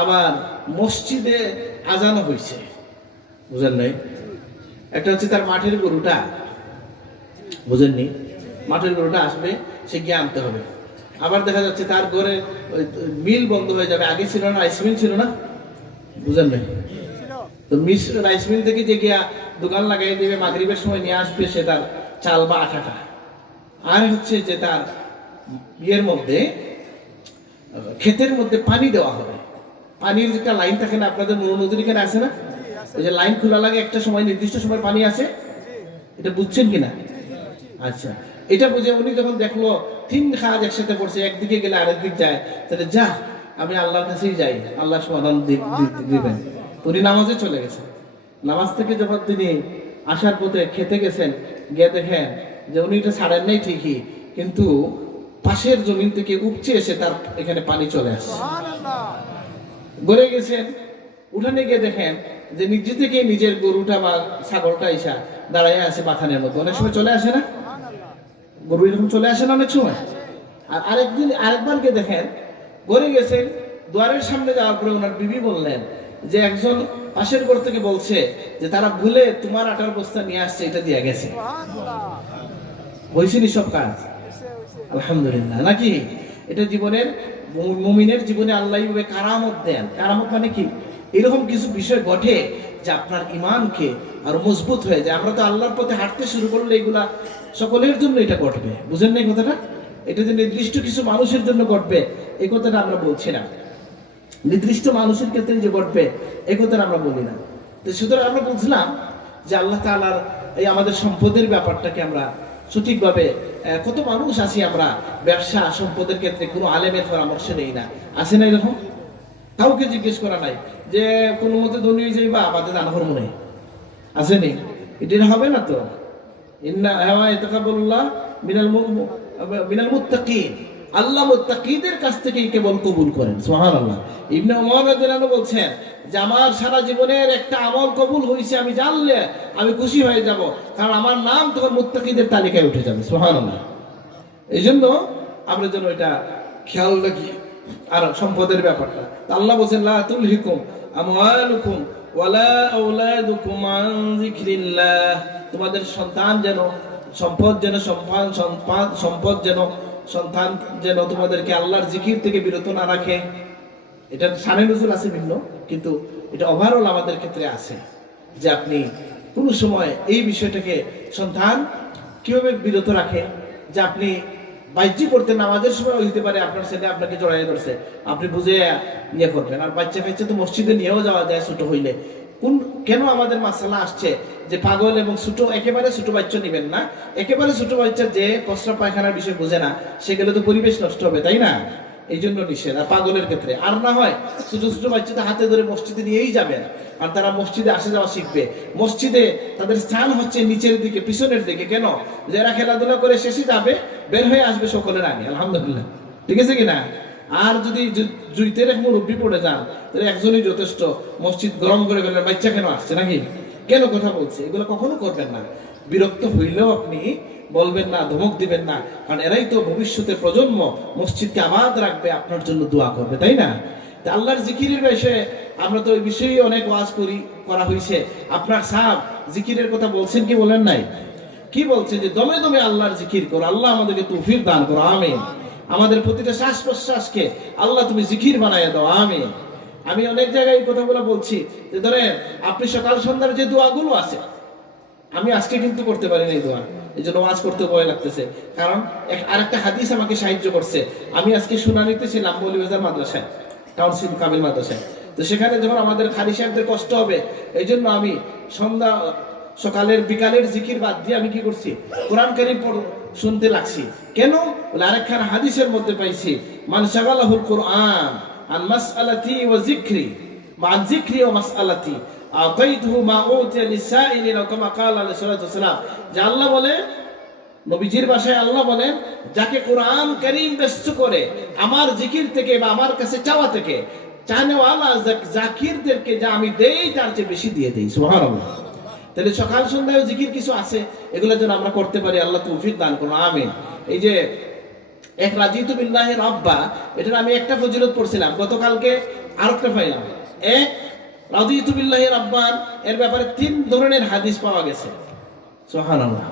আবার মসজিদে আজানও হয়েছে। বুঝেন নাই? একটা হচ্ছে তার মাঠের গরুটা, বুঝেননি? মাঠের গরুটা আসবে, সে গিয়ে আনতে হবে। আবার দেখা যাচ্ছে তার ঘরে মিল বন্ধ হয়ে যাবে। আগে ছিল না, রাইস মিল ছিল না, বুঝেন নাই? তো রাইস মিল থেকে যে গিয়া দোকান লাগাই দেবে, মাগরিবের সময় নিয়ে আসবে সে তার চাল বা আটাটা। আর হচ্ছে যে তার ইয়ের মধ্যে, ক্ষেতের মধ্যে পানি দেওয়া হবে। পানির যেটা লাইন থাকে না, আপনাদের মনোনদীর এখানে আছে না, ওই যে লাইন খোলা লাগে একটা সময়, নির্দিষ্ট সময় পানি আছে, এটা বুঝছেন কিনা? আচ্ছা, এটা বুঝে উনি যখন দেখলো 3 কাজ একসাথে করছে, একদিকে গেলে আরেক দিক যায়, তাহলে যা আমি আল্লাহর কাছেই যাই, আল্লাহ সমাধান দিবেন। উনি নামাজে চলে গেছেন। নামাজ থেকে যখন তিনি আসার পথে খেতে গেছেন, গিয়ে দেখেন যে উনি এটা ছাড়েন নাই ঠিকই, কিন্তু পাশের জমিন থেকে উপচে এসে তার এখানে পানি চলে আসে। গড়ে গেছেন, উঠানে গিয়ে দেখেন যে নিজে থেকে নিজের গরুটা বা ছাগলটা এসে দাঁড়ায় আছে বাথানের মতো। অনেক সময় চলে আসে না গরু, এরকম চলে আসে না অনেক সময়। আর আরেকবার গিয়ে দেখেন, গড়ে গেছেন, দুয়ারের সামনে যাওয়ার পরে ওনার বিবি বললেন যে একজন পাশের ঘর থেকে বলছে যে তারা ভুলে তোমার আটার বস্তা নিয়ে আসছে, এটা দিয়ে গেছে। হয়েছে নি সব কাজ? আলহামদুলিল্লাহ। নাকি এটা জীবনের, মুমিনের জীবনে আল্লাহ কারামত দেন। কারামত মানে কি? এরকম কিছু বিষয় ঘটে যে আপনার ইমানকে আরো মজবুত হয়ে যায়। আমরা তো আল্লাহর পথে হাঁটতে শুরু করলে এগুলা সকলের জন্য এটা ঘটবে, বুঝেন না এই কথাটা? এটা যে নির্দিষ্ট কিছু মানুষের জন্য ঘটবে এই কথাটা আমরা বলছি না, নির্দিষ্ট মানুষের ক্ষেত্রে যে ঘটবে এই কথাটা আমরা বলি না। তো সুতরাং আমরা বুঝলাম যে আল্লাহ তাআলার এই আমাদের সম্পদের ব্যাপারটাকে আমরা সঠিকভাবে, কত মানুষ আছি আমরা ব্যবসা সম্পদের ক্ষেত্রে কোনো আলেমের পরামর্শ নেই না, আছে না এরকম? কাউকে জিজ্ঞেস করা নাই যে কোনো মতে ধনী হয়ে যাই বা আমাদের দান কর্ম নেই, আসেনি? এটা হবে না তো। ইন্না হাওয়া ইতাকাবুল্লাহ মিনাল মুত্তাকিন, আল্লাহ মুত্তাকিদের কাছ থেকেই কেবল কবুল করেন। সুবহানাল্লাহ। ইবনে ওমর রাদিয়াল্লাহু আনহু বলছেন যে আমার সারা জীবনের একটা আমল কবুল হয়েছে, আমি জানলে আমি খুশি হয়ে যাব, কারণ আমার নাম তখন মুত্তাকিদের তালিকায় উঠে যাবে। সুবহানাল্লাহ। এই জন্য আমরা যেন এটা খেয়াল রাখি। আর সম্পদের ব্যাপারটা আল্লাহ বলেন লা তুলহিকুম আমওয়ালুকুম ওয়ালা আওলাদুকুম আন যিকরিল্লাহ, তোমাদের সন্তান যেন সম্পদ যেন সন্তান যেন তোমাদেরকে আল্লাহর জিকির থেকে বিরত না রাখে। এটা শানে নজুল আছে ভিন্ন, কিন্তু এটা ওভারঅল আমাদের ক্ষেত্রে আছে যে আপনি কোন সময় এই বিষয়টাকে সন্তান কিভাবে বিরত রাখে, যে আপনি বাহ্যিক করতে নামাজের সময় হইতে পারে আপনার ছেলে আপনাকে জড়াই ধরছে, আপনি বুঝে ইয়ে করবেন। আর বাচ্চা কাচ্চা তো মসজিদে নিয়েও যাওয়া যায় ছোট হইলে। কেন আমাদের মাসালা আসছে যে পাগল এবং ছোট, একেবারে ছোট বাচ্চা নিবেন না। একেবারে ছোট বাচ্চা যে প্রস্রাব পায়খানার বিষয় বোঝে না, সেগুলো তো পরিবেশ নষ্ট হবে, তাই না? এই জন্য নিষেধ। আর পাগলের ক্ষেত্রে আর না হয় ছোট ছোট বাচ্চাদের হাতে ধরে মসজিদে নিয়েই যাবেন, আর তারা মসজিদে আসা যাওয়া শিখবে। মসজিদে তাদের স্থান হচ্ছে নিচের দিকে, পিছনের দিকে। কেন? যারা খেলাধুলা করে শেষে যাবে, বের হয়ে আসবে সকলের আগে। আলহামদুলিল্লাহ, ঠিক আছে কিনা? আর যদি জুইতে এক মুরব্বী পড়ে যান তাহলে একজনই যথেষ্ট, মসজিদ গরম করে ফেলেন, বাচ্চা কেন আসছে নাকি, কেন কথা বলছে, এগুলো কখনো করবেন না। বিরক্ত হইলেও আপনি বলবেন না, ধমক দিবেন না, কারণ এরাই তো ভবিষ্যতের প্রজন্ম, মসজিদকে আবাদ রাখবে, আপনার জন্য দোয়া করবে, তাই না? আল্লাহর জিকিরের বিষয়ে আমরা তো ওই বিষয়ে অনেক ওয়াজ করা হয়েছে। আপনার সাহেব জিকিরের কথা বলছেন কি বলেন নাই? কি বলছে যে দমে দমে আল্লাহর জিকির করো, আল্লাহ আমাদেরকে তৌফিক দান করো, আমিন। আমাদের প্রতিটা শ্বাস প্রশ্বাসকে আল্লাহ তুমি জিকির বানাইয়া দাও, আমিন। আমি অনেক জায়গায় এই কথাগুলো বলছি যে ধরেন আপনি সকাল সন্ধ্যার যে দোয়াগুলো আছে, আমি আজকে কিন্তু করতে পারিনি এই দোয়া, এই জন্য ওয়াজ করতে ভয় লাগতেছে। কারণ আরেকটা হাদিস আমাকে সাহায্য করছে। আমি আজকে শুনানিতে ছিলাম মৌলভীবাজার মাদ্রাসায়, টাউনশিপ কামিল মাদ্রাসায়। তো সেখানে যখন আমাদের খালি সাহেবদের কষ্ট হবে, এই জন্য আমি সকালের বিকালের জিকির বাদ দিয়ে আমি কি করছি, কোরআন কারীম শুনতে লাগছি। কেন? বলে আরেকখান হাদিসের মধ্যে পাইছি, মান শাগালাহুল কুরআন আন মাসআলাতি ওয়া যিকরি মান যিকরি ওয়া মাসআলাতি আতাইতুহু মা উতিয়া লিসাইলিন কামা ক্বালা আলাইহিস সালাতু ওয়াস সালাম। যে আল্লাহ বলে, নবীজির ভাষায় আল্লাহ বলেন, যাকে কোরআন কারীম ব্যস্ত করে আমার জিকির থেকে বা আমার কাছে চাওয়া থেকে, চানেওয়ালা জাকিরদেরকে যা আমি দেই তার চেয়ে বেশি দিয়ে দেই। সুবহানাল্লাহ। তাহলে সকাল সন্ধ্যায় জিকির কিছু আছে, এগুলো যেন আমরা করতে পারি, আল্লাহ তৌফিক দান করুন, আমিন। এই যে এক রাজিতু বিল্লাহি রাব্বা, এটার আমি একটা ফজিলত পড়ছিলাম গতকালকে, আরেকটা পাইলাম। এক রাজিতু বিল্লাহি রাব্বান এর ব্যাপারে 3 ধরনের হাদিস পাওয়া গেছে। সুবহানাল্লাহ।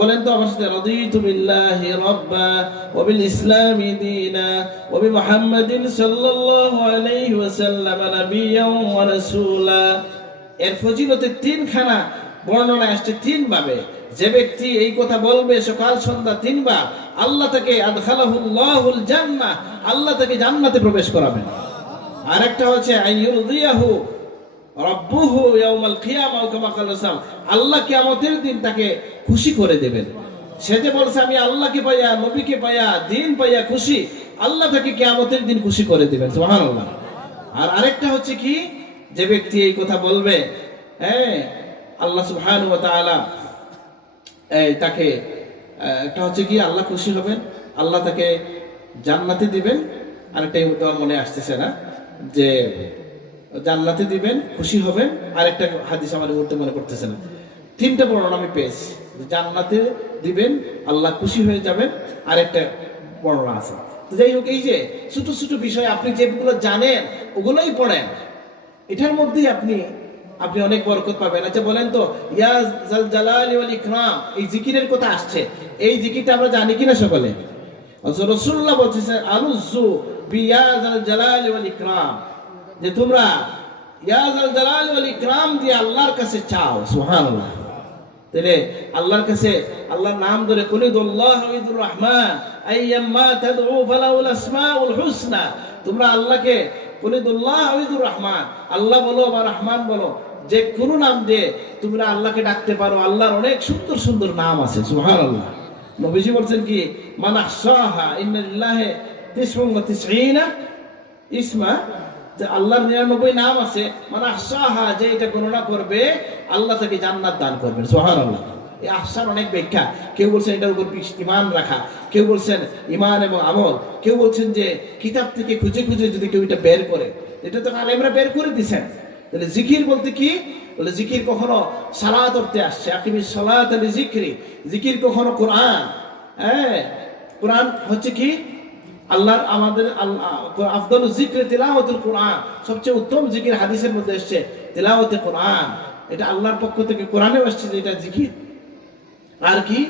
বলেন তো আমার সাথে, রাদিতু বিল্লাহি রাব্বা ওয়া বিল ইসলামি দীনা ওয়া বি মুহাম্মাদিন সাল্লাল্লাহু আলাইহি ওয়াসাল্লাম নাবিয়্যান ওয়া রাসূলা। এর ফজিলতে 3 খানা বর্ণনা আসছে 3 ভাবে। যে ব্যক্তি এই কথা বলবে সকাল সন্ধ্যা 3 বার, আল্লাহ তাকে আদখালাহুল্লাহুল জান্নাহ, আল্লাহ তাকে জান্নাতে প্রবেশ করাবেন। আরেকটা হচ্ছে আইয়ুরদিয়াহু রাব্বুহু ইয়াউমাল কিয়ামাহ কামা ক্বালা সাল্লাল্লাহু আলাইহি ওয়াসাল্লাম, আল্লাহ কিয়ামতের দিন তাকে খুশি করে দেবেন। সে যে বলছে আমি আল্লাহকে পাইয়া, নবীকে পাইয়া, দিন পাইয়া খুশি, আল্লাহ তাকে কিয়ামতের দিন খুশি করে দিবেন। সুবহানাল্লাহ। আর আরেকটা হচ্ছে কি, যে ব্যক্তি এই কথা বলবে, হ্যাঁ, আল্লাহ সুবহানাহু ওয়া তাআলা তাকে, একটা হচ্ছে কি আল্লাহ খুশি হবেন, আল্লাহ তাকে জান্নাতে দিবেন। আরেকটা মনে আসতেছে না, যে জান্নাতে দিবেন, খুশি হবেন। আরেকটা হাদিস আমার মুহূর্তে মনে করতেছে না। 3টা বর্ণনা আমি পেয়েছি, জান্নাতে দিবেন, আল্লাহ খুশি হয়ে যাবেন, আরেকটা বর্ণনা আছে। তো যাই হোক, এই যে ছোট ছোট বিষয় আপনি যেগুলো জানেন ওগুলোই পড়েন, এটার মধ্যেই আপনি অনেক বরকত পাবেন। আচ্ছা বলেন তো, ইয়া জাল জালালি ওয়াল ইকরাম, এই জিকিরের কথা আসছে, এই জিকিরটা আমরা জানি কিনা সকলে? রাসূলুল্লাহ বলছেন আলুযু বিয়া জাল জালালি ওয়াল ইকরাম, যে তোমরা ইয়া যাল জালাল ওয়াল ইকরাম দিয়ে আল্লাহর কাছে চাও। সুবহানাল্লাহ। তাহলে আল্লাহর কাছে আল্লাহর নাম ধরে কুলিদুল্লাহ ওয়াইদুর রহমান আইয়াম্মা তাদউ ফালাহুল আসমাউল হুসনা, তোমরা আল্লাহকে কুলিদুল্লাহ ওয়াইদুর রহমান, আল্লাহ বলো বা রহমান বলো, যে কোনো নাম দিয়ে তোমরা আল্লাহকে ডাকতে পারো। আল্লাহর অনেক সুন্দর সুন্দর নাম আছে। সুবহানাল্লাহ। নবীজি বলছেন কি, মান আহসাহা ইন্না লিল্লাহি 99 ইসমা, যে আল্লাহর 99 নাম আছে, মানে আহসাহা, যে এটা গণনা করবে আল্লাহ তাকে জান্নাত দান করবেন। সুবহানাল্লাহ। এই আহসার অনেক ব্যাখ্যা, কেউ বলছেন এটার উপর ঈমান রাখা, কেউ বলছেন ঈমান এবং আমল, কেউ বলছেন যে কিতাব থেকে খুঁজে খুঁজে যদি কেউ এটা বের করে, এটা তো আলেমরা বের করে দিয়েছেন। তাহলে জিকির বলতে কি, বলে জিকির কখনো সালাত অর্থে আসছে, আকিমিস সালাত আলি জিকরি, জিকির কখনো কোরআন। হ্যাঁ, কোরআন হচ্ছে কি আল্লাহর, আমাদের আফদালুজ যিকরি তিলাওয়াতুল কোরআন, সবচেয়ে উত্তম জিকির হাদিসের মধ্যে এসেছে তিলাওয়াতে কোরআন, এটা আল্লাহর পক্ষ থেকে কোরআনেও আসছে যে এটা জিকির। আর কি,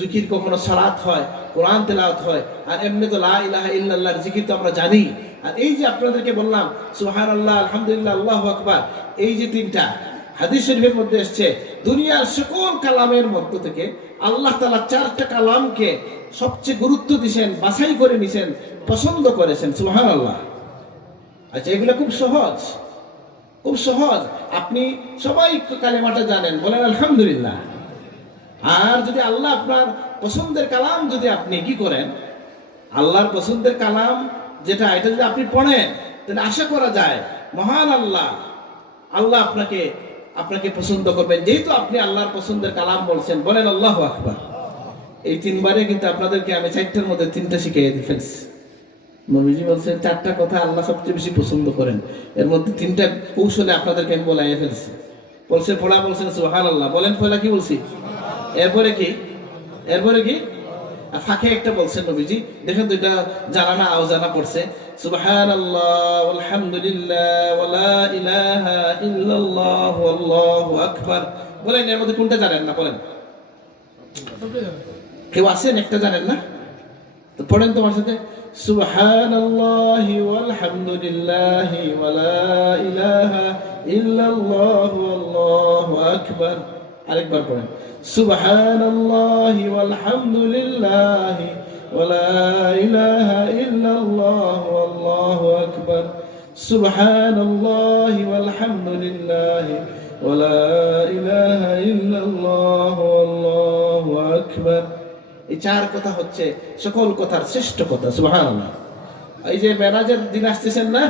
জিকির কখনো সালাত হয়, কোরআন তেলাওয়াত হয়, আর এমনি তো লা ইলাহা ইল্লাল্লাহর জিকির তো আমরা জানি। আর এই যে আপনাদেরকে বললাম সুবহানাল্লাহ, আলহামদুলিল্লাহ, আল্লাহু আকবার, এই যে তিনটা হাদিস শরীফের মধ্যে এসেছে, দুনিয়ার সকল কালামের মধ্য থেকে আল্লাহ তাআলা 4টা কালামকে সবচেয়ে গুরুত্ব দিয়েছেন, বাছাই করে নিছেন, পছন্দ করেছেন। সুবহানাল্লাহ। আচ্ছা, এগুলো খুব সহজ, খুব সহজ। আপনি সবাই কালেমাটা জানেন, বলেন আলহামদুলিল্লাহ। আর যদি আল্লাহ আপনার পছন্দের কালাম যদি আপনি কি করেন, আল্লাহর পছন্দের কালাম যেটা, এটা যদি আপনি পড়েন, তাহলে আশা করা যায় মহান আল্লাহ, আল্লাহ আপনাকে পছন্দ করবেন, যেহেতু আপনি আল্লাহর পছন্দের কালাম বলছেন। বলেন আল্লাহু আকবার। এই 3বারে কিন্তু আপনাদেরকে আমি 4টার মধ্যে 3টা শিখিয়ে দিয়ে ফেলছি। নবীজি বলছেন 4টা কথা আল্লাহ সবচেয়ে বেশি পছন্দ করেন, এর মধ্যে 3টা কৌশলে আপনাদেরকে আমি বলাইয়ে ফেলছি। বলছেন সুবহানাল্লাহ। বলেন পয়লা কি বলছি, এরপরে কি ফাঁকে একটা বলছেন নবীজি, দেখেন তো এটা জানা না অজানা পড়ছে, সুবহানাল্লাহ আলহামদুলিল্লাহ ওয়া লা ইলাহা ইল্লাল্লাহ আল্লাহু আকবার। বলেন এর মধ্যে কোনটা জানেন না? বলেন, কেউ আছেন একটা জানেন না? তো পড়েন তোমার সাথে, সুবহানাল্লাহি ওয়াল হামদুলিল্লাহি ওয়া লা ইলাহা ইল্লাল্লাহু আল্লাহু আকবার। আরেকবার পড়েন, সুবহানাল্লাহি ওয়াল হামদুলিল্লাহি ওয়া লা ইলাহা ইল্লাল্লাহু আল্লাহু আকবার। সুবহানাল্লাহি ওয়াল হামদুলিল্লাহি ওয়া লা ইলাহা ইল্লাল্লাহু আল্লাহু আকবার। এই 4 কথা হচ্ছে সকল কথার শ্রেষ্ঠ কথা। সুবহানাল্লাহ। এই যে মেরাজের দিন আসতেছেন না,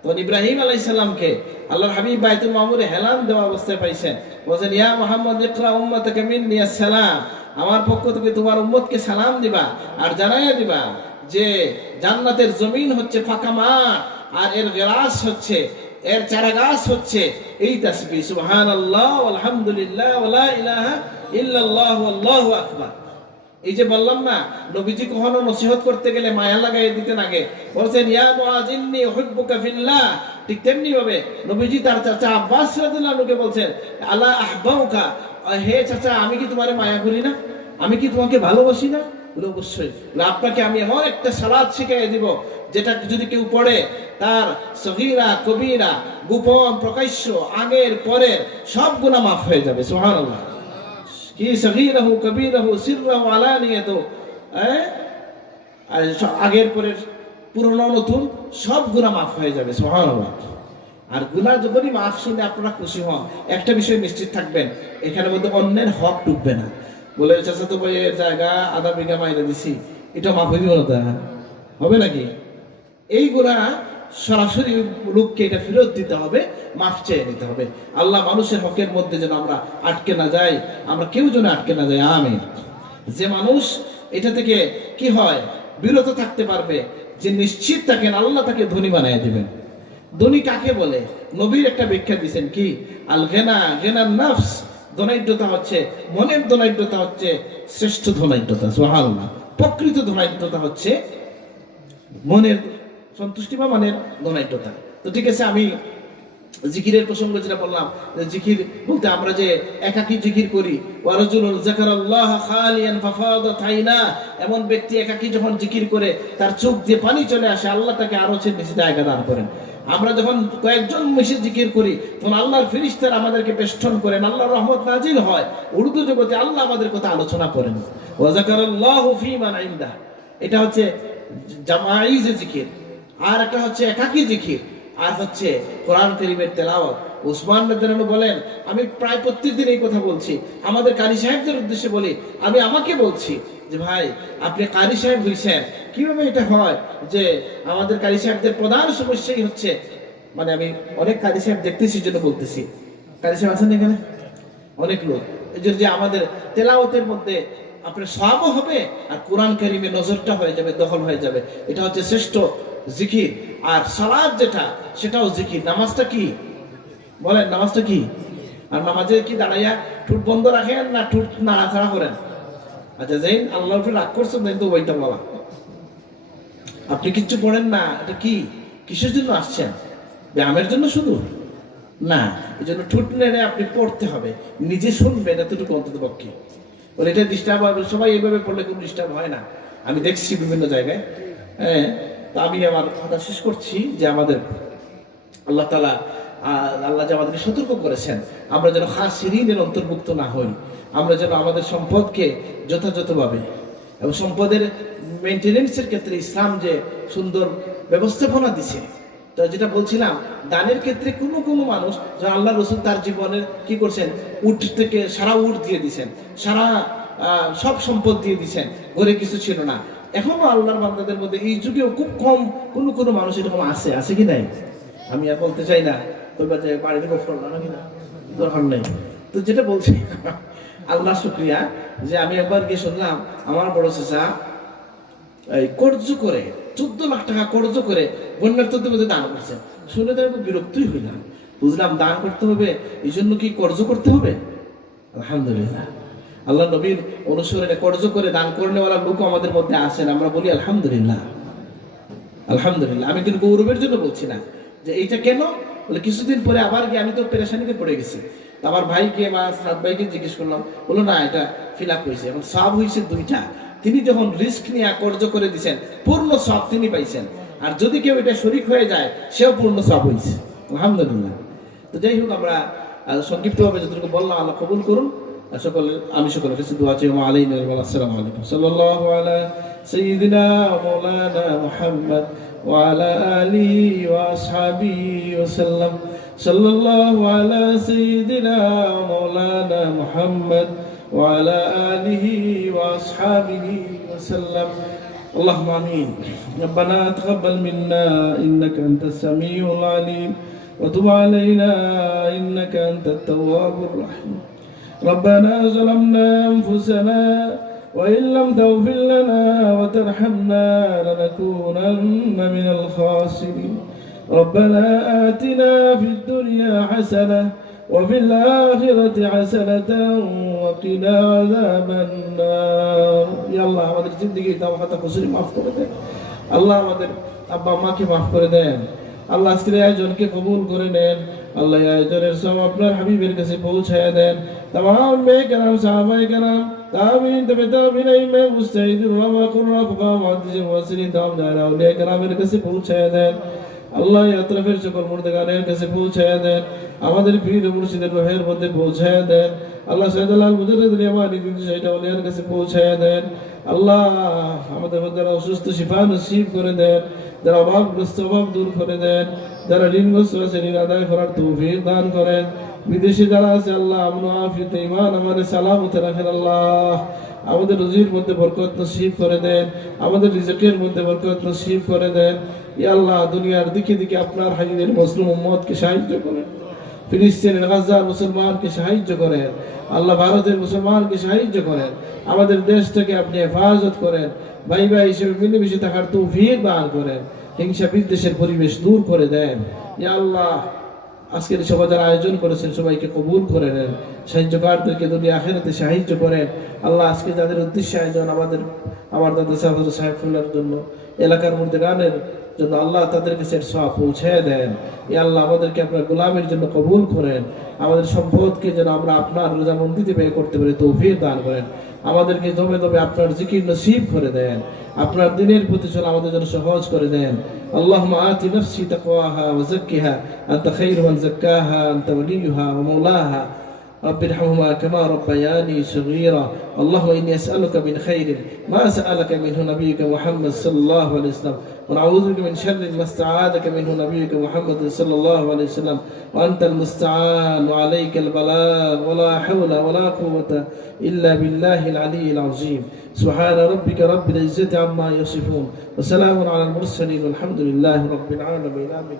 তখন ইব্রাহিম আলাইহিস সালামকে আল্লাহর হাবিব বাইতুল মামুরে হেলান দেওয়া অবস্থায় পাইছেন। বলেন, ইয়া মুহাম্মদ ইকরা উম্মাতাকা মিন্নি আসসালাম, আমার পক্ষ থেকে তোমার উম্মতকে সালাম দিবা আর জানাইয়া দিবা যে জান্নাতের জমিন হচ্ছে ফাঁকা মাঠ, আর এর গাছ হচ্ছে, এর চারা গাছ হচ্ছে এই তাসবিহ সুবহানাল্লাহ আলহামদুলিল্লাহ ওয়া লা ইলাহা ইল্লাল্লাহু আল্লাহু আকবার। এই যে বললাম না, নবীজি কখনো নসিহত করতে গেলে মায়া লাগাই দিতেন আগে, বলছেন ইয়া মুআয ইন্নী উহিব্বুকা ফিল্লাহ। ঠিক তেমনি ভাবে নবীজি তার চাচা আব্বাস রাদিয়াল্লাহু আনহুকে বলছেন আলা আহবাউকা, হে চাচা আমি কি তোমারে মায়া করি না, আমি কি তোমাকে ভালোবাসি না? অবশ্যই। আপনাকে আমি এমন একটা সালাত শিখিয়ে দিব যেটা যদি কেউ পড়ে তার সগীরা কবিরা, গোপন প্রকাশ্য, আগের পরের সব গুনাহ মাফ হয়ে যাবে। সুবহানাল্লাহ। কি সগীরাহু কবিরাহু সিররাহু আলানিয়াতু, আগের পরের পুরনো নতুন সব গুনাহ মাফ হয়ে যাবে। সুবহানাল্লাহ। আর গুনাহ যখনই মাফ শুনে আপনারা খুশি হন, একটা বিষয় নিশ্চিত থাকবেন, এখানের মধ্যে অন্যের হক ঢুকবে না। বলে চাচা তো ভাইয়ের জায়গা আধা বিঘা মাইনে দিছি, এটা মাফ হইব না, হবে নাকি? এই গুনাহ সরাসরি লোককে এটা ফেরত দিতে হবে, মাফ চেয়ে নিতে হবে। আল্লাহ মানুষের হকের মধ্যে যেন আমরা আটকে না যাই, আমরা কেউ যেন আটকে না যাই। আমিন। যে মানুষ এটা থেকে কি হয় বিরত থাকতে পারবে, যে নিশ্চিত থাকেন আল্লাহ তাকে ধনী বানিয়ে দিবেন। ধনী কাকে বলে? নবীর একটা ব্যাখ্যা দিয়েছেন কি, আল গিনা গিনান নফস, ধনাঢ্যতা হচ্ছে মনের ধনাঢ্যতা, হচ্ছে শ্রেষ্ঠ ধনাঢ্যতা। সুবহানাল্লাহ। প্রকৃত ধনাঢ্যতা হচ্ছে মনের সন্তুষ্টি বা মনের ধনাঢ্যতা। তো ঠিক আছে, আমি জিকিরের প্রসঙ্গ যেটা বললাম, জিকির বলতে আমরা যে একাকী জিকির করি, ওয়ারাজুলুন যাকারাল্লাহ খালিয়ান ফাফাদাত আইনা, এমন ব্যক্তি একাকী যখন জিকির করে তার চোখ দিয়ে পানি চলে আসে, আল্লাহ তাকে আরো বেশি জায়গা দান করেন। আমরা যখন কয়েকজন মিশে জিকির করি তখন আল্লাহর ফেরেশতারা আমাদেরকে বেষ্টন করেন, আল্লাহর রহমত নাজিল হয়, উর্দু জগতে আল্লাহ আমাদের কথা আলোচনা করেন। ওয়া যাকারাল্লাহু ফীমান ইনদা, এটা হচ্ছে জামাঈ জিকির। আর একটা হচ্ছে একাকী জিকির, আর হচ্ছে কোরআন কারীমের তেলাওয়াত। উসমান রাদিয়াল্লাহু আনহু বলেন, আমি প্রায় প্রত্যেকদিন এই কথা বলছি, আমাদের কারি সাহেবদের উদ্দেশ্যে বলি, আমি আমাকে বলছি যে ভাই আপনি কারি সাহেব হইছেন, কিভাবে এটা হয় যে আমাদের কারি সাহেবদের প্রধান সমস্যাই হচ্ছে, মানে আমি অনেক কারি সাহেব দেখতেছি জন্য বলতেছি, কারি সাহেব আছেন এখানে অনেক লোক, এই যে আমাদের তেলাওয়াতের মধ্যে আপনার সওয়াবও হবে আর কোরআন কারীমে নজরটা হয়ে যাবে, দখল হয়ে যাবে। এটা হচ্ছে শ্রেষ্ঠ জিকির। আর সালাত যেটা, সেটাও জিকির। নামাজটা কি বলেন, নামাজটা কি? আর নামাজে কি দাঁড়াইয়া ঠোঁট বন্ধ রাখেন না ঠোঁট নাড়াচাড়া করেন? আচ্ছা যেন আল্লাহর উপরে রাগ করছেন তো ওইটা বলা, আপনি কিচ্ছু পড়েন না, এটা কি কিসের জন্য আসছেন? ব্যায়ামের জন্য শুধু না, এই জন্য ঠোঁট নেড়ে আপনি পড়তে হবে, নিজে শুনবেন এতটুকু অন্তত পক্ষে। বলে এটা ডিস্টার্ব হবে, সবাই এইভাবে পড়লে কোনো ডিস্টার্ব হয় না, আমি দেখছি বিভিন্ন জায়গায়। হ্যাঁ, তা আমি আমার কথা শেষ করছি যে আমাদের আল্লাহ তাআলা আল্লাহ যে আমাদেরকে সতর্ক করেছেন আমরা যেন খাসিরিনের অন্তর্ভুক্ত না হই, আমরা যেন আমাদের সম্পদকে যথাযথভাবে এবং সম্পদের মেইনটেনেন্সের ক্ষেত্রে ইসলাম যে সুন্দর ব্যবস্থাপনা দিছে। তো যেটা বলছিলাম, দানের ক্ষেত্রে কোনো মানুষ, আল্লাহ রাসূল তার জীবনের কি করছেন, উট থেকে সারা উট দিয়ে দিছেন, সারা সব সম্পদ দিয়ে দিছেন, ঘরে কিছু ছিল না। এখনো আল্লাহর বান্দাদের মধ্যে এই যুগেও খুব কম কোনো মানুষ এরকম আছে কি নাই? আমি আর বলতে চাই না, বাড়িতে গোফর নাকি না, দরকার নেই। তো যেটা বলছি, আল্লাহ শুকরিয়া যে আমি একবার গিয়ে শুনলাম আমার বড় চাচা কর্জ করে 14 লাখ টাকা কর্জ করে বন্যার্থদের মধ্যে দান করছেন। শুনে তো একটু বিরক্তই হইলাম, বুঝলাম দান করতে হবে, এই জন্য কি কর্জ করতে হবে? আলহামদুলিল্লাহ, আল্লাহ নবীর অনুসরণে কর্জ করে দান করেনেওয়ালা লোক আমাদের মধ্যে আছেন, আমরা বলি আলহামদুলিল্লাহ। আলহামদুলিল্লাহ, আমি কিন্তু গৌরবের জন্য বলছি না যে এইটা কেন বলে, কিছুদিন পরে আবার গিয়ে আমি তো পেরেশানিতে পড়ে গেছি, আমার ভাইকে বা সাত ভাইকে জিজ্ঞেস করলাম, বলো না এটা ফিল আপ হয়েছে, এখন সব হয়েছে 2টা। তিনি যখন রিস্ক নিয়ে কর্জ করে দিচ্ছেন পূর্ণ সব তিনি পাইছেন, আর যদি কেউ এটা শরীক হয়ে যায় সেও পূর্ণ সব হয়েছে, আলহামদুলিল্লাহ। তো যাই হোক, আমরা সংক্ষিপ্তভাবে যতটুকু বললাম আল্লাহ কবুল করুন। আমি সকলের কাছে দোয়া চাই। আসসালামু আলাইকুম। সাল্লাল্লাহু আলা সাইয়্যিদিনা ওয়া মাওলানা মুহাম্মদ ওয়া আলা আলিহি ওয়া আসহাবিহি ওয়া সাল্লাম। সাল্লাল্লাহু আলা সাইয়্যিদিনা ওয়া মাওলানা মুহাম্মদ ওয়া আলা আলিহি ওয়া আসহাবিহি ওয়া সাল্লাম। اللهم آمين. ربنا تقبل منا إنك أنت السميع العليم وتب علينا إنك أنت التواب الرحيم. ربنا ظلمنا أنفسنا وإن لم تغفر لنا وترحمنا لنكونن من الخاسرين. ربنا آتنا في الدنيا حسنة وفي الآخرة حسنة وقنا عذاب النار. يا الله আমাদের জিন্দেগি তাওবাতা কুসুরি মাফ করে দেন, আল্লাহ আমাদের আব্বা আম্মাকে মাফ করে দেন, আল্লাহ আজকের আয়োজনকে কবুল করে নেন, আল্লাহ আয়োজনের সব আপনার হাবিবের কাছে পৌঁছায় দেন। तमाम मेहकराम साहबाए कराम ताबीन तबे ताबीन इमाम मुस्ताहिद उलमा कुर्रा फुकाहा मुहद्दिसिन मुफस्सिरिन तमाम दायरा औलिया कराমের কাছে পৌঁছায় দেন। আল্লাহ আতরাফের সকল মুর্দাগানের কাছে পৌঁছায় দেন, আমাদের পীর ও মুর্শিদের রহের মধ্যে পৌঁছায় দেন। আল্লাহ সাইয়্যিদুল মুজাদ্দিদ ইয়ামানি দিন সাইয়্যিদ আউলিয়ার কাছে পৌঁছায় দেন। আল্লাহ আমাদের মধ্যে অসুস্থ শিফা নসিব করে দেন, যারা অভাবগ্রস্ত অভাব দূর করে দেন, যারা ঋণগ্রস্ত আছে ঋণ আদায় করার তৌফিক দান করেন। বিদেশে যারা আছে আল্লাহ আমন আফিয়ত ঈমান আমাদের সালামতে রাখেন। আল্লাহ আমাদের রুজির মধ্যে বরকত নসিব করে দেন, আমাদের রিজিকের মধ্যে বরকত নসিব করে দেন। ইয়া আল্লাহ দুনিয়ার দিকে দিকে আপনার হাজিদের মুসলিম উম্মতকে সাহায্য করেন, ফিলিস্তিনের গাজার মুসলমানকে সাহায্য করেন, আল্লাহ ভারতের মুসলমানকে সাহায্য করেন, আমাদের দেশ থেকে আপনি হেফাজত করেন, ভাই ভাই হিসেবে মিলেমিশে থাকার তৌফিক দান করেন, হিংসা বিদ্বেষের পরিবেশ দূর করে দেন। ইয়া আল্লাহ আজকের সভা যারা আয়োজন করেছেন সবাইকে কবুল করে নেন, সাহায্যকারদেরকে দুনিয়া আখিরাতে সাহায্য করেন। আল্লাহ আজকে যাদের উদ্দেশ্যে আয়োজন, আমার দাদা সাহেব সাহেবুল্লাহর জন্য, এলাকার মধ্যে গানের যেন আল্লাহ তাদের কাছে সব পৌঁছায় দেন। ইয়া আল্লাহ আমাদেরকে আপনার গোলামের জন্য কবুল করেন। আমাদের সম্পদকে যেন আমরা আপনার রোজামন্দিতে ব্যয় করতে পারি তৌফিক দান করেন। আমাদেরকে দমে দমে আপনার জিকির নসিব করে দেন। আপনার দিনের প্রতি চলা আমাদের জন্য সহজ করে দেন। আল্লাহুম্মা আতি নাফসি তাকওয়াহা ওয়া যাক্কিহা আনতা খায়রু মান যাক্কাহা আনতা ওয়ালিয়ুহা ওয়া মাওলাহা رب ارحمهما كما ربياني صغيرا اللهم إني أسألك من خير ما سألك منه نبيك محمد صلى الله عليه وسلم ونعوذ بك من شر ما استعاذك منه نبيك محمد صلى الله عليه وسلم وأنت المستعان وعليك البلاغ ولا حول ولا قوة إلا بالله العلي العظيم سبحان ربك رب العزة عما يصفون وسلام على المرسلين والحمد لله رب العالمين آمين.